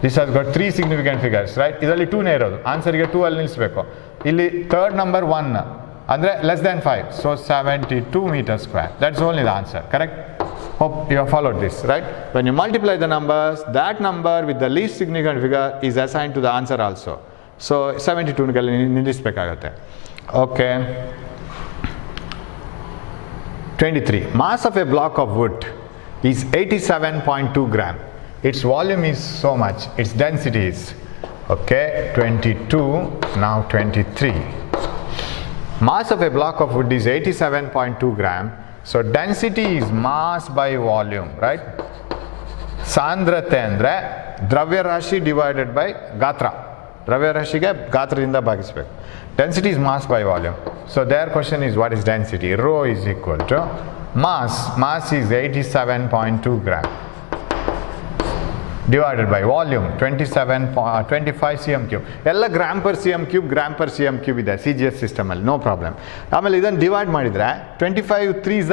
This has got 3 significant figures, right? ಇದರಲ್ಲಿ 2 ನೇ ಇರೋದು, ಆನ್ಸರ್ಗೆ 2 ಅಲ್ಲಿ ನಿಲ್ಲಿಸಬೇಕು. ಇಲ್ಲಿ third number 1 ಅಂದರೆ less than 5, so 72 meters square. That's only the answer, correct? Hope you have followed this, right? When you multiply the numbers, that number with the least significant figure is assigned to the answer also. So 72 ನಲ್ಲಿ ನಿಲ್ಲಿಸಬೇಕಾಗುತ್ತೆ. Okay. 23. Mass of a block of wood is 87.2 gram. Its volume is so much. Its density is, okay, 22, now 23. Mass of a block of wood is 87.2 gram. So density is mass by volume, right? ಸಾಂದ್ರತೆ ಅಂದರೆ ದ್ರವ್ಯರಾಶಿ divided by ಗಾತ್ರ. ದ್ರವ್ಯರಾಶಿಗೆ ಗಾತ್ರದಿಂದ ಭಾಗಿಸಬೇಕು. Density is mass by volume. So their question is, what is density? Rho is equal to mass. Mass is 87.2 gram. divided by volume 25 cm cube. ಎಲ್ಲ gram per C M cube ಇದೆ C G S ಸಿಸ್ಟಮಲ್ಲಿ, no problem. ಆಮೇಲೆ ಇದನ್ನು ಡಿವೈಡ್ ಮಾಡಿದರೆ 25 3s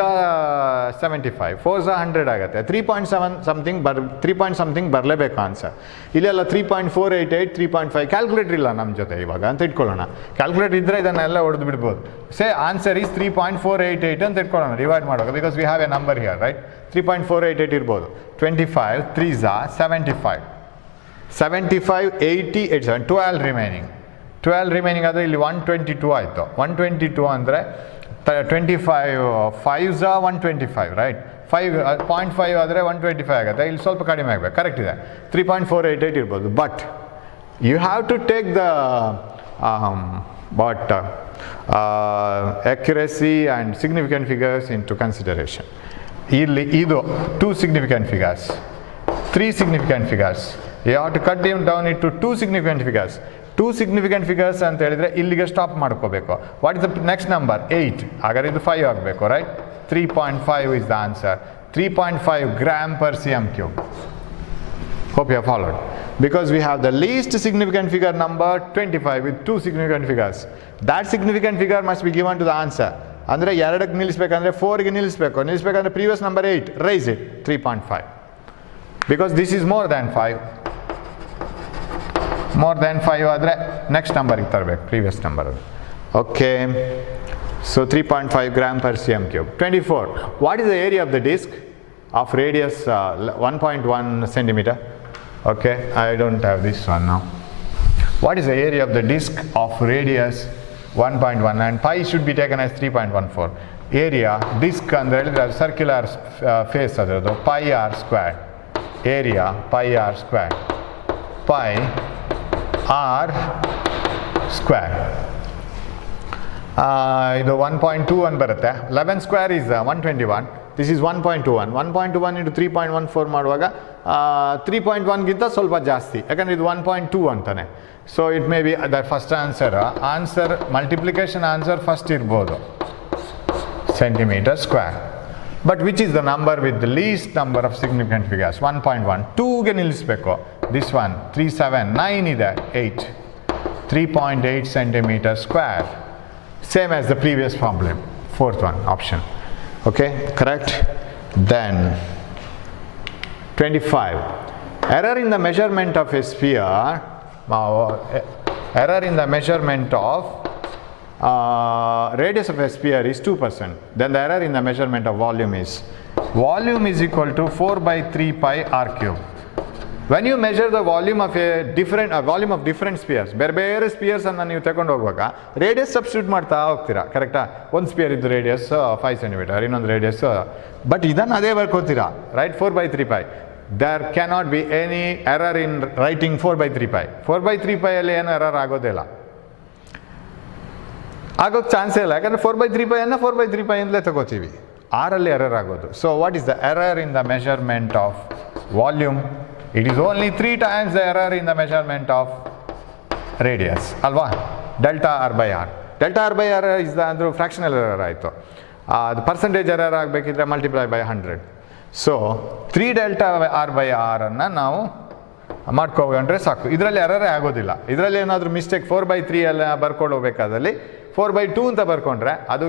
75, 4s 100 ಆಗುತ್ತೆ. 3.7 ಸಮಥಿಂಗ್ 3 ಬರಲೇಬೇಕು ಆನ್ಸರ್. ಇಲ್ಲೆಲ್ಲ 3.488, 3.5. ಕ್ಯಾಲ್ಕುಲೇಟರ್ ಇಲ್ಲ ನಮ್ಮ ಜೊತೆ ಇವಾಗ ಅಂತ ಇಟ್ಕೊಳ್ಳೋಣ. ಕ್ಯಾಲ್ಕುಲೇಟರ್ ಇದ್ದರೆ ಇದನ್ನೆಲ್ಲ ಹೊಡೆದು ಬಿಡ್ಬೋದು. ಸೇ ಆನ್ಸರ್ ಈಸ್ 3.488 ಅಂತ ಇಟ್ಕೊಳ್ಳೋಣ ಡಿವೈಡ್ ಮಾಡುವಾಗ, because we have A number here, right? 3.488 ಇರ್ಬೋದು. 25 3s 75, 75 80 87, 12 ರಿಮೈನಿಂಗ್. 12 ರಿಮೈನಿಂಗ್ ಆದರೆ ಇಲ್ಲಿ 122 ಆಯಿತು. 122 ಅಂದರೆ 25 5s 125, ರೈಟ್? 5.5 ಆದರೆ 125 ಆಗುತ್ತೆ. ಇಲ್ಲಿ ಸ್ವಲ್ಪ ಕಡಿಮೆ ಆಗಬೇಕು, ಕರೆಕ್ಟ್ ಇದೆ. 3.488 ಇರ್ಬೋದು. But you have to take the accuracy and significant figures into consideration. ಇಲ್ಲಿ ಇದು 2 significant figures, 3 significant figures. You have to cut them down into 2 significant figures. 2 significant figures ಅಂತ ಹೇಳಿದ್ರೆ ಇಲ್ಲಿಗೆ ಸ್ಟಾಪ್ ಮಾಡ್ಕೋಬೇಕು. What is the next number? 8. ಹಾಗಾದ್ರೆ ಇದು 5 ಆಗಬೇಕು, ರೈಟ್? 3.5 is the answer. 3.5 gram per cm cube. Hope you have followed. Because we have the least significant figure number 25 with 2 significant figures. That significant figure must be given to the answer. ಅಂದರೆ 2ಕ್ಕೆ ನಿಲ್ಲಿಸ್ಬೇಕಂದ್ರೆ 4ಗೆ ನಿಲ್ಲಿಸ್ಬೇಕಂದ್ರೆ previous number 8, rise it 3.5. Because this is more than 5. More than 5 ಆದರೆ next ನಂಬರಿಗೆ ತರಬೇಕು, previous number. Okay, so 3.5 gram per C M cube. 24. What is the area of the disc of radius 1.1 centimeter? Okay, I don't have this one now. What is the area of the disk of radius 1.1, and pi should be taken as 3.14. Area disk ಅಂದ್ರೆ ಹೇಳಿದ್ರೆ circular face ಅದರದು, pi r squared. Area pi r squared. Pi r squared. ಇದು 1.21 ಬರುತ್ತೆ. 11 square is 121. This is 1.21. 1.21 into 3.14 ಮಾಡುವಾಗ 3.1ಗಿಂತ ಸ್ವಲ್ಪ ಜಾಸ್ತಿ, ಯಾಕಂದರೆ ಇದು 1.2 ಅಂತಾನೆ. So it may be the first answer multiplication answer first ಇರ್ಬೋದು, centimeter square. But which is the number with the least number of significant figures? 1.1. 2ಗೆ ನಿಲ್ಲಿಸಬೇಕು. ದಿಸ್ ಒನ್ 379 ಇದೆ, 8. 3.8 centimeter square. Same as the previous problem, fourth one, option. Okay, correct. Then 25. Error in the measurement of a sphere. Error in the measurement of radius of a sphere is 2%. Then the error in the measurement of volume is equal to 4/3 pi r cube. When you measure the volume of different spheres, ಬೇರೆ ಸ್ಪಿಯರ್ಸ್ ಅನ್ನು ನೀವು ತಗೊಂಡು ಹೋಗುವಾಗ radius substitute ಮಾಡ್ತಾ ಹೋಗ್ತೀರಾ, ಕರೆಕ್ಟಾ? ಒಂದು ಸ್ಪಿಯರ್ ಇದ್ದು ರೇಡಿಯಸ್ 5 cm, ಇನ್ನೊಂದು ರೇಡಿಯಸ್, ಬಟ್ ಇದನ್ನು ಅದೇ ಬರ್ಕೋತೀರಾ, ರೈಟ್? 4/3 pi. There cannot be any error in writing 4/3 pi. 4/3 pi ಅಲ್ಲಿ ಏನು ಎರರ್ ಆಗೋದಿಲ್ಲ, ಆಗೋಕ್ಕೆ ಚಾನ್ಸೇ ಇಲ್ಲ, ಯಾಕಂದರೆ 4/3 pi ಅನ್ನು 4/3 pi ಇಂದಲೇ ತಗೋತೀವಿ. ಆರಲ್ಲಿ ಎರರ್ ಆಗೋದು. So what is the error in the measurement of volume? It is only 3 times the error in the measurement of radius, alva? Delta r by r. Delta r by r is the andro fractional error ಆಯಿತು. The percentage error ಆಗಬೇಕಿದ್ರೆ multiply by 100. So 3 delta r by r ಅನ್ನು ನಾವು ಮಾಡ್ಕೊಂಡ್ರೆ ಸಾಕು. ಇದರಲ್ಲಿ ಎರರೇ ಆಗೋದಿಲ್ಲ. ಇದರಲ್ಲಿ ಏನಾದರೂ ಮಿಸ್ಟೇಕ್ 4/3 ಎಲ್ಲ ಬರ್ಕೊಂಡು ಹೋಗ್ಬೇಕಾದಲ್ಲಿ 4/2 ಅಂತ ಬರ್ಕೊಂಡ್ರೆ ಅದು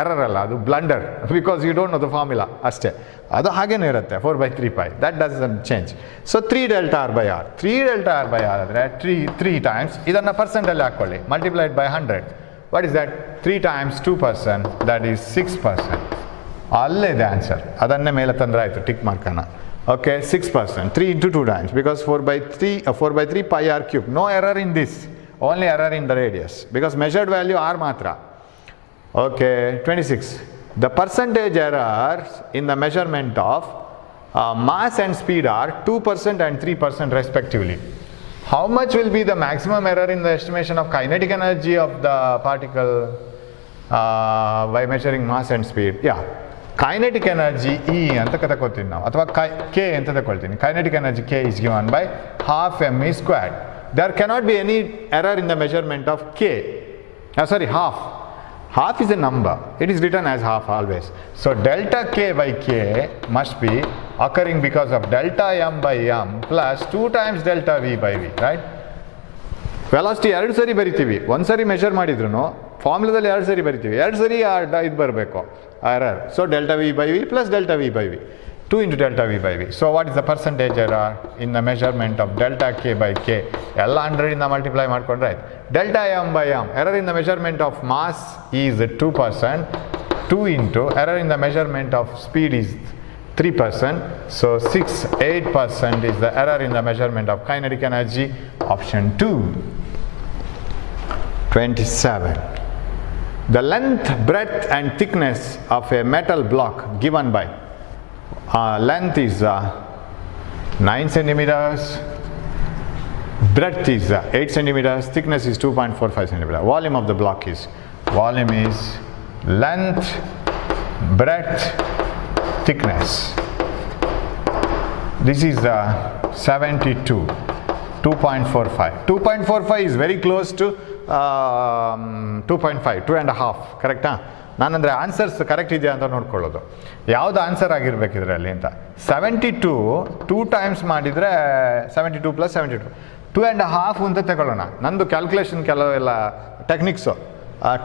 ಎರರ್ ಅಲ್ಲ, ಅದು blunder, because you don't know the formula ಅಷ್ಟೇ. ಅದು ಹಾಗೇನೇ ಇರುತ್ತೆ 4/3 pi. That doesn't change. So 3 delta r by r. 3 delta r by r ಆದರೆ 3 times, ಇದನ್ನು ಪರ್ಸೆಂಟಲ್ಲಿ ಹಾಕ್ಕೊಳ್ಳಿ, multiplied by 100. What is that? 3 times 2%, ದಟ್ ಈಸ್ 6%. ಅಲ್ಲೇ ಇದೆ ಆನ್ಸರ್, ಅದನ್ನೇ ಮೇಲೆ ತಂದ್ರೆ ಆಯಿತು, ಟಿಕ್ ಮಾರ್ಕನ್ನು. ಓಕೆ, 6%. 3 into 2 times, because 4/3 pi r cube. No error in this, only error in the radius, because measured value r ಮಾತ್ರ. Okay, 26. The percentage errors in the measurement of mass and speed are 2% and 3% respectively. How much will be the maximum error in the estimation of kinetic energy of the particle by measuring mass and speed? Yeah, kinetic energy E anta ತಗೊಳ್ತೀನಿ ನಾವು, ಅಥವಾ K ಅಂತ ತಗೊಳ್ತೀನಿ. Kinetic energy K is given by half mE squared. There cannot be any error in the measurement of K. Half. Half is a number. It is written as half always. So delta k by k must be occurring because of delta m by m plus 2 times delta v by v, right? Velocity 2 ಸರಿ ಬರಿತೀವಿ, ಒಂದು ಸರಿ ಮೆಷರ್ ಮಾಡಿದ್ರು ಫಾರ್ಮುಲಾದಲ್ಲಿ 2 ಸರಿ ಬರಿತೀವಿ, 2 ಸರಿ ಇದು ಬರಬೇಕು error. So delta V by V plus delta V by V, 2 into delta v by v. So what is the percentage error in the measurement of delta k by k? ಎಲ್ಲ 100 ಇಂದ ಮಲ್ಟಿಪ್ಲೈ ಮಾಡ್ಕೊಂಡ್ರೆ ಆಯ್ತು. Delta m by m, error in the measurement of mass is 2%, 2 into error in the measurement of speed is 3%, so 8% is the error in the measurement of kinetic energy, option 2. 27. The length, breadth and thickness of a metal block given by length is 9 centimeters, breadth is 8 centimeters, thickness is 2.45 centimeters. Volume of the block is length, breadth, thickness. This is 72, 2.45. 2.45 is very close to 2.5, 2.5, ಕರೆಕ್ಟಾ? ನಾನಂದರೆ answers correct ಇದೆಯಾ ಅಂತ ನೋಡ್ಕೊಳ್ಳೋದು, ಯಾವುದು ಆನ್ಸರ್ ಆಗಿರಬೇಕಿದ್ರೆ ಅಲ್ಲಿ ಅಂತ. 72 2 ಟೈಮ್ಸ್ ಮಾಡಿದರೆ 72 ಪ್ಲಸ್ 72, 2.5 ಅಂತ ತಗೊಳ್ಳೋಣ. ನಂದು ಕ್ಯಾಲ್ಕುಲೇಷನ್ ಕೆಲವೆಲ್ಲ ಟೆಕ್ನಿಕ್ಸು.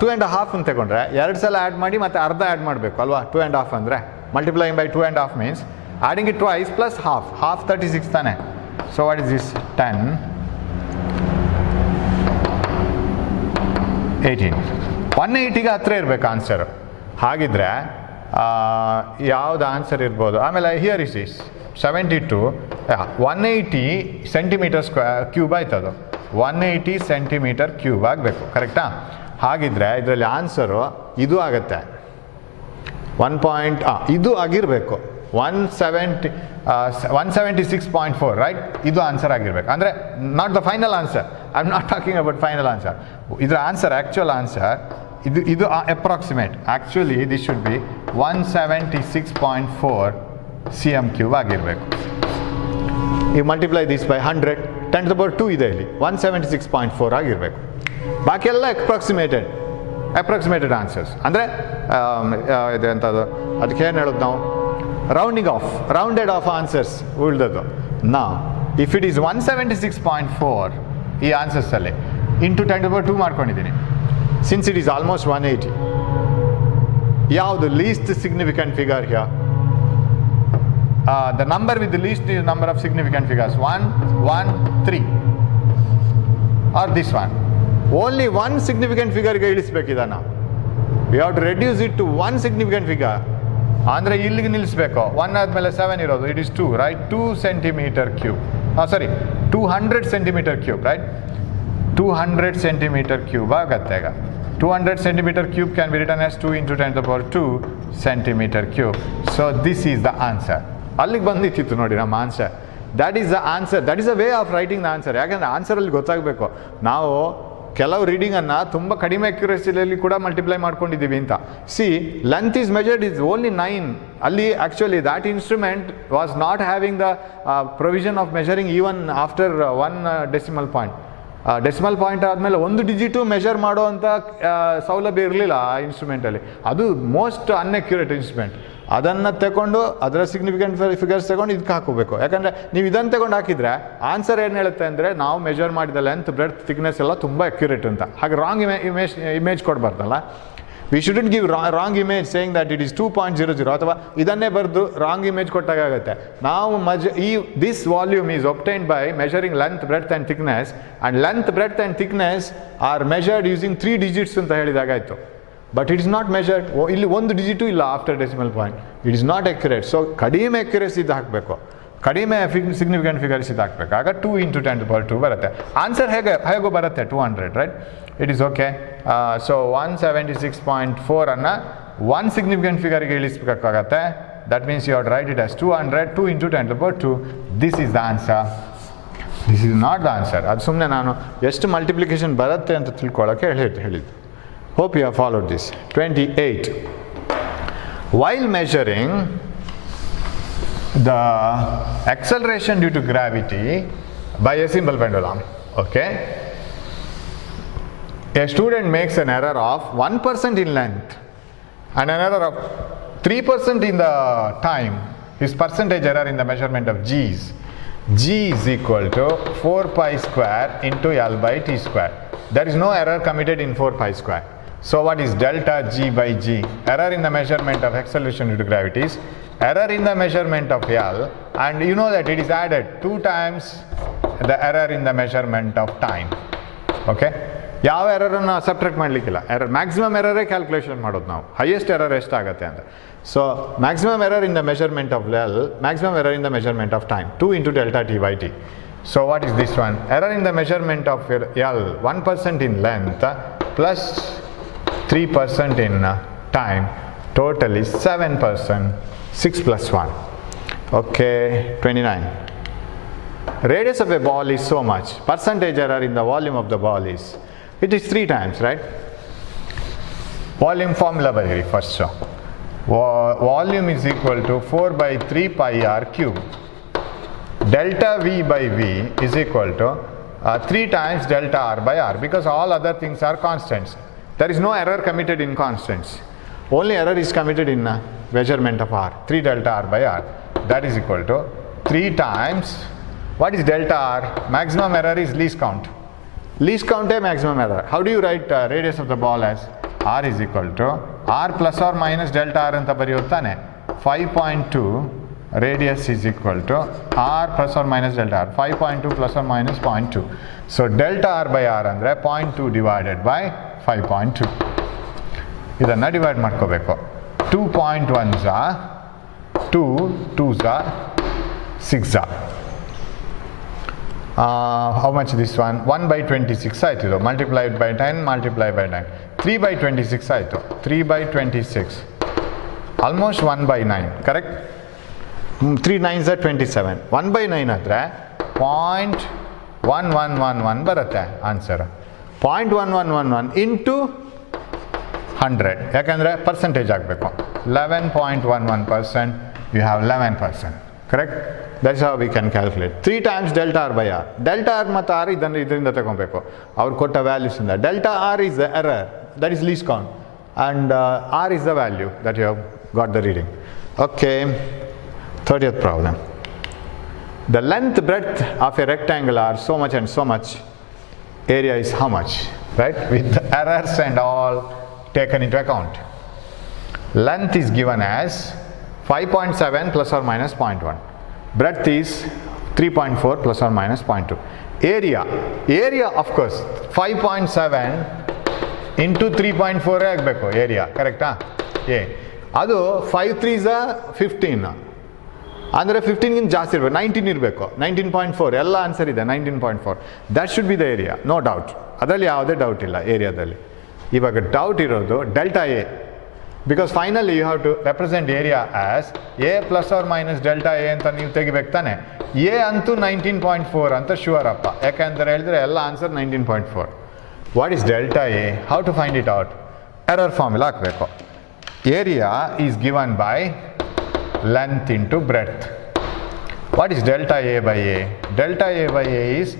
2.5 ಅಂತ ತಗೊಂಡ್ರೆ 2 ಸಲ ಆ್ಯಡ್ ಮಾಡಿ ಮತ್ತು ಅರ್ಧ ಆ್ಯಡ್ ಮಾಡಬೇಕು ಅಲ್ವಾ? 2.5 ಅಂದರೆ multiplying by 2.5 means adding it twice plus half, 36 ತಾನೆ. So what is this? 10, 18, 180ಗೆ ಹತ್ರ ಇರಬೇಕು ಆನ್ಸರು. ಹಾಗಿದ್ರೆ ಯಾವುದು ಆನ್ಸರ್ ಇರ್ಬೋದು? ಆಮೇಲೆ ಹಿಯರ್ ಇಸ್ 72, 180 ಸೆಂಟಿಮೀಟರ್ ಕ್ಯೂಬ್ ಆಯ್ತದು, 180 ಸೆಂಟಿಮೀಟರ್ ಕ್ಯೂಬ್ ಆಗಬೇಕು, ಕರೆಕ್ಟಾ? ಹಾಗಿದ್ರೆ ಇದರಲ್ಲಿ ಆನ್ಸರು ಇದು ಆಗುತ್ತೆ 1 ಇದು ಆಗಿರಬೇಕು 176.4, ರೈಟ್? ಇದು ಆನ್ಸರ್ ಆಗಿರ್ಬೇಕು. ಅಂದರೆ not the final answer, I am not talking about final answer. ಇದರ ಆನ್ಸರ್ ಆ್ಯಕ್ಚುಯಲ್ ಆನ್ಸರ್ ಇದು approximate. Actually this should B 176.4 cm³ ಆಗಿರಬೇಕು. ಯು ಮಲ್ಟಿಪ್ಲೈ ದಿಸ್ ಬೈ 100, 10⁻²ಇದೆ ಇಲ್ಲಿ, 176.4 ಆಗಿರಬೇಕು. ಬಾಕಿ ಎಲ್ಲ ಅಪ್ರಾಕ್ಸಿಮೇಟೆಡ್ ಆನ್ಸರ್ಸ್. ಅಂದರೆ ಇದೆ ಅಂತದ್ದು, ಅದಕ್ಕೆ ಏನು ಹೇಳೋದು ನಾವು? rounded off answers ಉಳಿದದ್ದು. Now if it is 176.4 ಈ ಆನ್ಸರ್ಸಲ್ಲಿ ಇಂಟು 10⁻² ಮಾಡ್ಕೊಂಡಿದ್ದೀನಿ, ಸಿನ್ಸ್ ಇಟ್ ಈಸ್ ಆಲ್ಮೋಸ್ಟ್ 180. ಯಾವುದು least significant figure here? The number with the least number of significant figures, 1, 1, 3, or this one. Only one significant figure ಗೆ ಇಳಿಸ್ಬೇಕಿದ ನಾವು. We have to reduce it to one significant figure. ಅಂದರೆ ಇಲ್ಲಿಗೆ ನಿಲ್ಲಿಸಬೇಕು. 1 ಆದಮೇಲೆ 7 ಇರೋದು, it is 2, ರೈಟ್? 2 centimeter cube, 200 centimeter cube, right? 200 centimeter cube ಆಗುತ್ತೆ. ಈಗ 200 centimeter cube can be written as 2 into 10⁻², centimeter cube. So this is the answer. ಅಲ್ಲಿಗೆ ಬಂದಿತ್ತು ನೋಡಿ ನಮ್ಮ answer. That is the answer, that is a way of writing the answer. ಯಾಕಂದರೆ ಆನ್ಸರಲ್ಲಿ ಗೊತ್ತಾಗಬೇಕು ನಾವು ಕೆಲವು ರೀಡಿಂಗನ್ನು ತುಂಬ ಕಡಿಮೆ ಅಕ್ಯುರೇಸಿಯಲ್ಲಿ ಕೂಡ ಮಲ್ಟಿಪ್ಲೈ ಮಾಡ್ಕೊಂಡಿದ್ದೀವಿ ಅಂತ. C, length is measured is only 9. ಅಲ್ಲಿ actually that instrument was not having the provision of measuring even after 1 decimal point. Decimal point ಆದಮೇಲೆ 1 ಡಿಜಿಟು ಮೆಷರ್ ಮಾಡೋ ಅಂಥ ಸೌಲಭ್ಯ ಇರಲಿಲ್ಲ ಆ ಇನ್ಸ್ಟ್ರೂಮೆಂಟಲ್ಲಿ. ಅದು ಮೋಸ್ಟ್ ಅನ್ಅಕ್ಯುರೇಟ್ ಇನ್ಸ್ಟ್ರೂಮೆಂಟ್. ಅದನ್ನು ತಗೊಂಡು ಅದರ ಸಿಗ್ನಿಫಿಕೆಂಟ್ ಫಿಗರ್ಸ್ ತಗೊಂಡು ಇದಕ್ಕೆ ಹಾಕೋಬೇಕು. ಯಾಕಂದರೆ ನೀವು ಇದನ್ನು ತಗೊಂಡು ಹಾಕಿದರೆ ಆನ್ಸರ್ ಏನು ಹೇಳುತ್ತೆ ಅಂದರೆ ನಾವು ಮೆಜರ್ ಮಾಡಿದ ಲೆಂತ್, ಬ್ರೆಡ್ತ್, ಥಿಕ್ನೆಸ್ ಎಲ್ಲ ತುಂಬ ಅಕ್ಯುರೇಟ್ ಅಂತ. ಹಾಗೆ ರಾಂಗ್ ಇಮೇಜ್ ಕೊಡಬಾರ್ದಲ್ಲ. We shouldn't give wrong image saying that it is 2.00, ಅಥವಾ ಇದನ್ನೇ ಬರೆದು ರಾಂಗ್ ಇಮೇಜ್ ಕೊಟ್ಟಾಗುತ್ತೆ. ನಾವು this volume is obtained by measuring length, breadth and thickness, and length, breadth and thickness are measured using 3 digits ಅಂತ ಹೇಳಿದಾಗಾಯಿತು. But it is not measured. ಇಲ್ಲಿ 1 digit ಇಲ್ಲ after decimal point. It is not accurate. So ಕಡಿಮೆ ಅಕ್ಯುರೇಸಿದು ಹಾಕಬೇಕು, ಕಡಿಮೆ significant figures ಇದು ಹಾಕಬೇಕು. ಆಗ 2 into 10⁻² ಬರುತ್ತೆ. ಆನ್ಸರ್ ಹೇಗೋ ಬರುತ್ತೆ 200, right? It is okay. So 176.4 ಅನ್ನು 1 ಸಿಗ್ನಿಫಿಕೆಂಟ್ ಫಿಗರ್ಗೆ ಇಳಿಸ್ಬೇಕಾಗತ್ತೆ. That means you have to write it as 200, 2 into 10⁻². This is the answer, this is not the answer. ಅದು ಸುಮ್ಮನೆ ನಾನು ಎಷ್ಟು ಮಲ್ಟಿಪ್ಲಿಕೇಶನ್ ಬರುತ್ತೆ ಅಂತ ತಿಳ್ಕೊಳ್ಳೋಕ್ಕೆ ಹೇಳಿದ್ದು. Hope you have followed this. 28. While measuring the acceleration due to gravity by a simple pendulum, okay, A student makes an error of 1% in length and an error of 3% in the time. His percentage error in the measurement of G's. G is equal to 4 pi square into L by T square. There is no error committed in 4 pi square. So what is delta G by G? Error in the measurement of X solution due to gravity is error in the measurement of L, and you know that it is added 2 times the error in the measurement of time. Okay? ಯಾವ ಎರರನ್ನು ಸಬ್ಟ್ರಾಕ್ಟ್ ಮಾಡಲಿಕ್ಕಿಲ್ಲ. Error maximum ಎರರೇ ಕ್ಯಾಲ್ಕುಲೇಷನ್ ಮಾಡೋದು ನಾವು. Highest error ಎಷ್ಟಾಗುತ್ತೆ ಅಂತ. So maximum error in the measurement of L, maximum error in the measurement of time, 2 into delta T by T. So what is this one? Error in the measurement of L, 1% in length plus 3% in time. Total is 7%. 6 plus 1. Okay, 29. Radius of a ball is so much. Percentage error in the volume of the ball is, it is 3 times, right? Volume formula by first. So volume is equal to 4 by 3 pi r cube. Delta V by V is equal to 3 times delta R by R, because all other things are constants. There is no error committed in constants. Only error is committed in measurement of R, 3 delta R by R. That is equal to 3 times, what is delta R? Maximum error is least count. Least count is maximum error. How do you write radius of the ball as? R is equal to R plus or minus delta R anta bariyotane. 5.2 radius is equal to R plus or minus delta R. 5.2 plus or minus 0.2. So delta R by R andre 0.2 divided by 5.2. ಇದನ್ನು ಡಿವೈಡ್ ಮಾಡ್ಕೋಬೇಕು. 2.1s are 2, 2s are 6s are. How much this one? 1 by 26 ಆಯಿತು ಇದು. Multiplied by 10, multiplied by 9. 3 by 26 ಆಯಿತು. 3 by 26. Almost 1 by 9, correct? 3 9s are 27. 1 by 9 ಆದರೆ 0.1111 ಬರುತ್ತೆ ಆನ್ಸರ್. 0.1111 ಇಂಟು 100, ಯಾಕಂದರೆ ಪರ್ಸೆಂಟೇಜ್ ಆಗಬೇಕು. 11.11%, you have 11%, correct? That's how we can calculate. 3 times delta R by R. Delta R ಮತ್ತು R ಇದರಿಂದ ತಗೊಬೇಕು ಅವ್ರು ಕೊಟ್ಟ ವ್ಯಾಲ್ಯೂಸಿಂದ. Delta R is the error, that is least count, and R is the value that you have got the reading. Okay, 30th problem. The length breadth of a rectangle are so much and so much. Area is how much, right? With errors and all taken into account. Length is given as 5.7 plus or minus 0.1. Breadth is 3.4 plus or minus 0.2. Area of course 5.7 into 3.4 ಆಗಬೇಕು ಏರಿಯಾ, ಕರೆಕ್ಟಾ? ಅದು 5 3s 15, ಅಂದರೆ 15ಗಿಂತ ಜಾಸ್ತಿ ಇರಬೇಕು, 19 ಇರಬೇಕು. 19.4 ಎಲ್ಲ answer ಇದೆ. 19.4 that should be the area, no doubt. ಅದರಲ್ಲಿ ಯಾವುದೇ ಡೌಟ್ ಇಲ್ಲ ಏರಿಯಾದಲ್ಲಿ. ಇವಾಗ ಡೌಟ್ ಇರೋದು delta A, because finally you have to represent area as A plus or minus delta A ಅಂತ ನೀವು ತೆಗಿಬೇಕು ತಾನೆ. ಎ ಅಂತೂ 19.4 ಅಂತ ಶೂರ್ ಅಪ್ಪ, ಯಾಕೆಂತ ಹೇಳಿದ್ರೆ ಎಲ್ಲ answer 19.4. What is delta A? How to find it out? Error formula ಹಾಕಬೇಕು. Area is given by length into breadth. What is delta A by A? Delta A by A is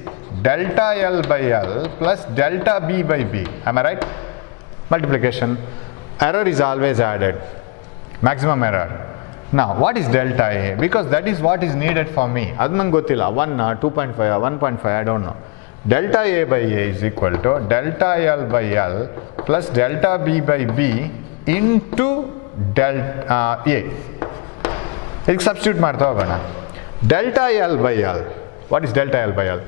delta L by L plus delta B by B. Am I right? Multiplication. Error is always added. Maximum error. Now, what is delta A? Because that is what is needed for me. Adu nange gottilla. 1, 2.5, 1.5, I don't know. Delta A by A is equal to delta L by L plus delta B by B into delta A. ಇದಕ್ಕೆ ಸಬ್ಸ್ಟಿಟ್ಯೂಟ್ ಮಾಡ್ತಾ ಹೋಗೋಣ. Delta L by L. What is delta L by L?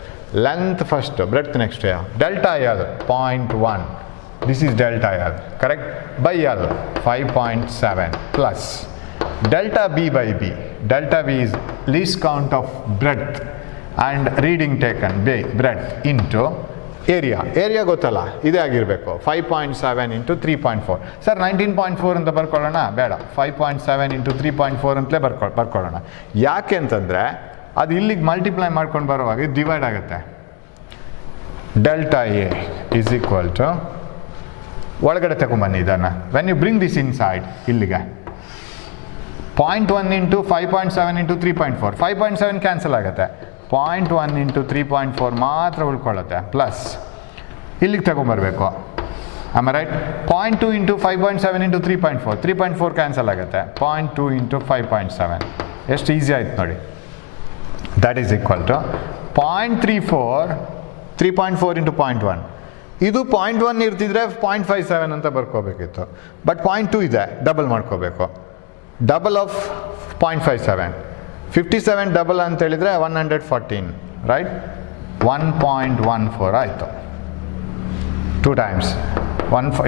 Length first, breadth next. Delta L 0.1, this is delta L, correct? By L 5.7 plus delta B by B. Delta B is least count of breadth and reading taken by breadth into area. Area ಗೊತ್ತಲ್ಲ, ಇದೇ ಆಗಿರಬೇಕು. 5.7 into 3.4. ಸರ್ 19.4 ಅಂತ ಬರ್ಕೊಳ್ಳೋಣ? ಬೇಡ, 5.7 into 3.4 ಅಂತಲೇ ಬರ್ಕೊಳ್ಳೋಣ. ಯಾಕೆ ಅಂತಂದರೆ ಅದು ಇಲ್ಲಿಗೆ ಮಲ್ಟಿಪ್ಲೈ ಮಾಡ್ಕೊಂಡು ಬರುವಾಗ ಡಿವೈಡ್ ಆಗುತ್ತೆ. Delta A is equal to, ಒಳಗಡೆ ತಗೊಂಬನ್ನಿ ಇದನ್ನು. When you bring this inside ಇಲ್ಲಿಗೆ 0.1 into 5.7 into 3.4. 5.7 ಕ್ಯಾನ್ಸಲ್ ಆಗುತ್ತೆ. 0.1 into 3.4 ಮಾತ್ರ ಉಳ್ಕೊಳ್ಳುತ್ತೆ. ಪ್ಲಸ್ ಇಲ್ಲಿಗೆ ತಗೊಂಬರ್ಬೇಕು. Am I right? 0.2 into 5.7 into 3.4. 3.4 ಕ್ಯಾನ್ಸಲ್ ಆಗುತ್ತೆ. 0.2 into 5.7. ಎಷ್ಟು ಈಸಿ ಆಯ್ತು ನೋಡಿ. That is equal to 0.34, 3.4 into 0.1. ಇದು 0.1 ಇರ್ತಿದ್ರೆ 0.57 ಅಂತ ಬರ್ಕೋಬೇಕಿತ್ತು. ಬಟ್ 0.2 ಇದೆ, ಡಬಲ್ ಮಾಡ್ಕೋಬೇಕು. Double of 0.57. 57 ಡಬಲ್ ಅಂತ ಹೇಳಿದ್ರೆ 114, ರೈಟ್? 1.14 ಆಯಿತು. 2 times.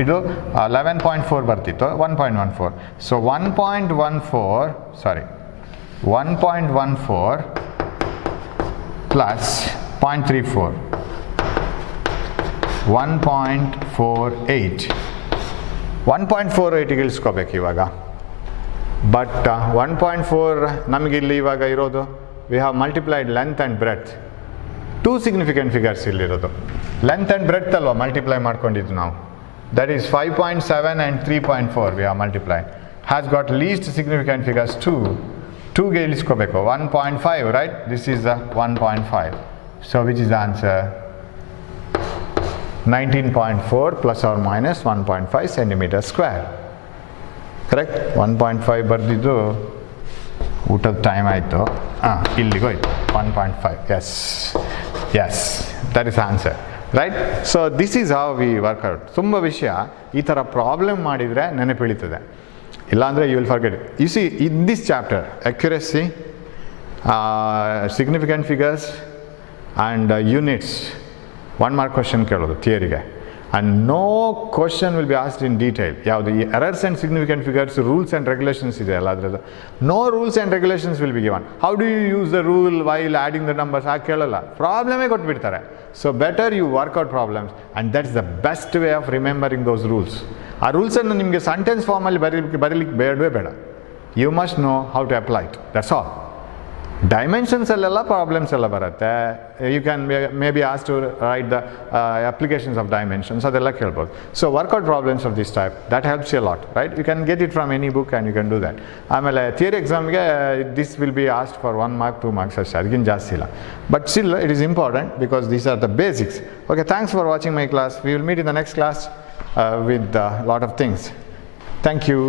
ಇದು 11.4 ಬರ್ತಿತ್ತು, 1.14. ಸೊ 1.14 ಪ್ಲಸ್ 0.34, 1.48. 1.48 ಇಳಿಸ್ಕೋಬೇಕು ಇವಾಗ. ಬಟ್ 1.4 ನಮಗಿಲ್ಲಿ ಇವಾಗ ಇರೋದು, we have multiplied length and breadth. 2 significant figures ಇಲ್ಲಿರೋದು. ಲೆಂತ್ ಆ್ಯಂಡ್ ಬ್ರೆಡ್ತ್ ಅಲ್ವಾ ಮಲ್ಟಿಪ್ಲೈ ಮಾಡ್ಕೊಂಡಿದ್ದು ನಾವು. That is 5.7 and 3.4 we have multiplied. Has got least significant figures 2ಗೆ ಇಳಿಸ್ಕೋಬೇಕು. 1.5, right? This is the 1.5. So which is the answer? 19.4 plus or minus 1.5 centimeter square. Correct? 1.5 ಬರೆದಿದ್ದು ಊಟದ time ಆಯಿತು. ಇಲ್ಲಿಗೆ ಹೋಯ್ತು 1.5. Yes that is answer, right? So this is how we work out. ತುಂಬ ವಿಷಯ ಈ ಥರ ಪ್ರಾಬ್ಲಮ್ ಮಾಡಿದರೆ ನೆನಪಿಳಿತದೆ, ಇಲ್ಲಾಂದರೆ you will forget. You see in this chapter accuracy, significant figures and units 1 mark question ಕೇಳೋದು ಥಿಯರಿಗೆ. And no question will be asked in detail. ಯಾವುದು ಈ errors and significant figures, rules and regulations ಇದೆ ಅಲ್ಲ ಅದರದ್ದು. No rules and regulations will be given. How do you use the rule while adding the numbers ಹಾಗೆ ಕೇಳಲ್ಲ, ಪ್ರಾಬ್ಲಮೇ ಕೊಟ್ಬಿಡ್ತಾರೆ. So better you work out problems and that is the best way of remembering those rules. ಆ ರೂಲ್ಸನ್ನು ನಿಮಗೆ sentence ಫಾರ್ಮಲ್ಲಿ ಬರೀಲಿಕ್ಕೆ ಬೇಡವೇ ಬೇಡ. You must know how to apply it, that's all. ಡೈಮೆನ್ಷನ್ಸಲ್ಲೆಲ್ಲ ಪ್ರಾಬ್ಲಮ್ಸ್ ಎಲ್ಲ ಬರುತ್ತೆ. ಯು ಕ್ಯಾನ್ ಮೇ ಬಿ ಆಸ್ to write the applications of dimensions, ಅದೆಲ್ಲ ಕೇಳ್ಬೋದು. ಸೊ work out problems of this type, that helps you lot, right? You can get it from any book and you can do that. ಆಮೇಲೆ ಥಿಯರಿ ಎಕ್ಸಾಮ್ಗೆ this will be asked for 1 mark 2 marks ಅಷ್ಟೇ, ಅದಕ್ಕಿಂತ ಜಾಸ್ತಿ ಇಲ್ಲ. But still it is important because these are the basics. Okay, thanks for watching my class. We will meet in the next class with a lot of things. Thank you.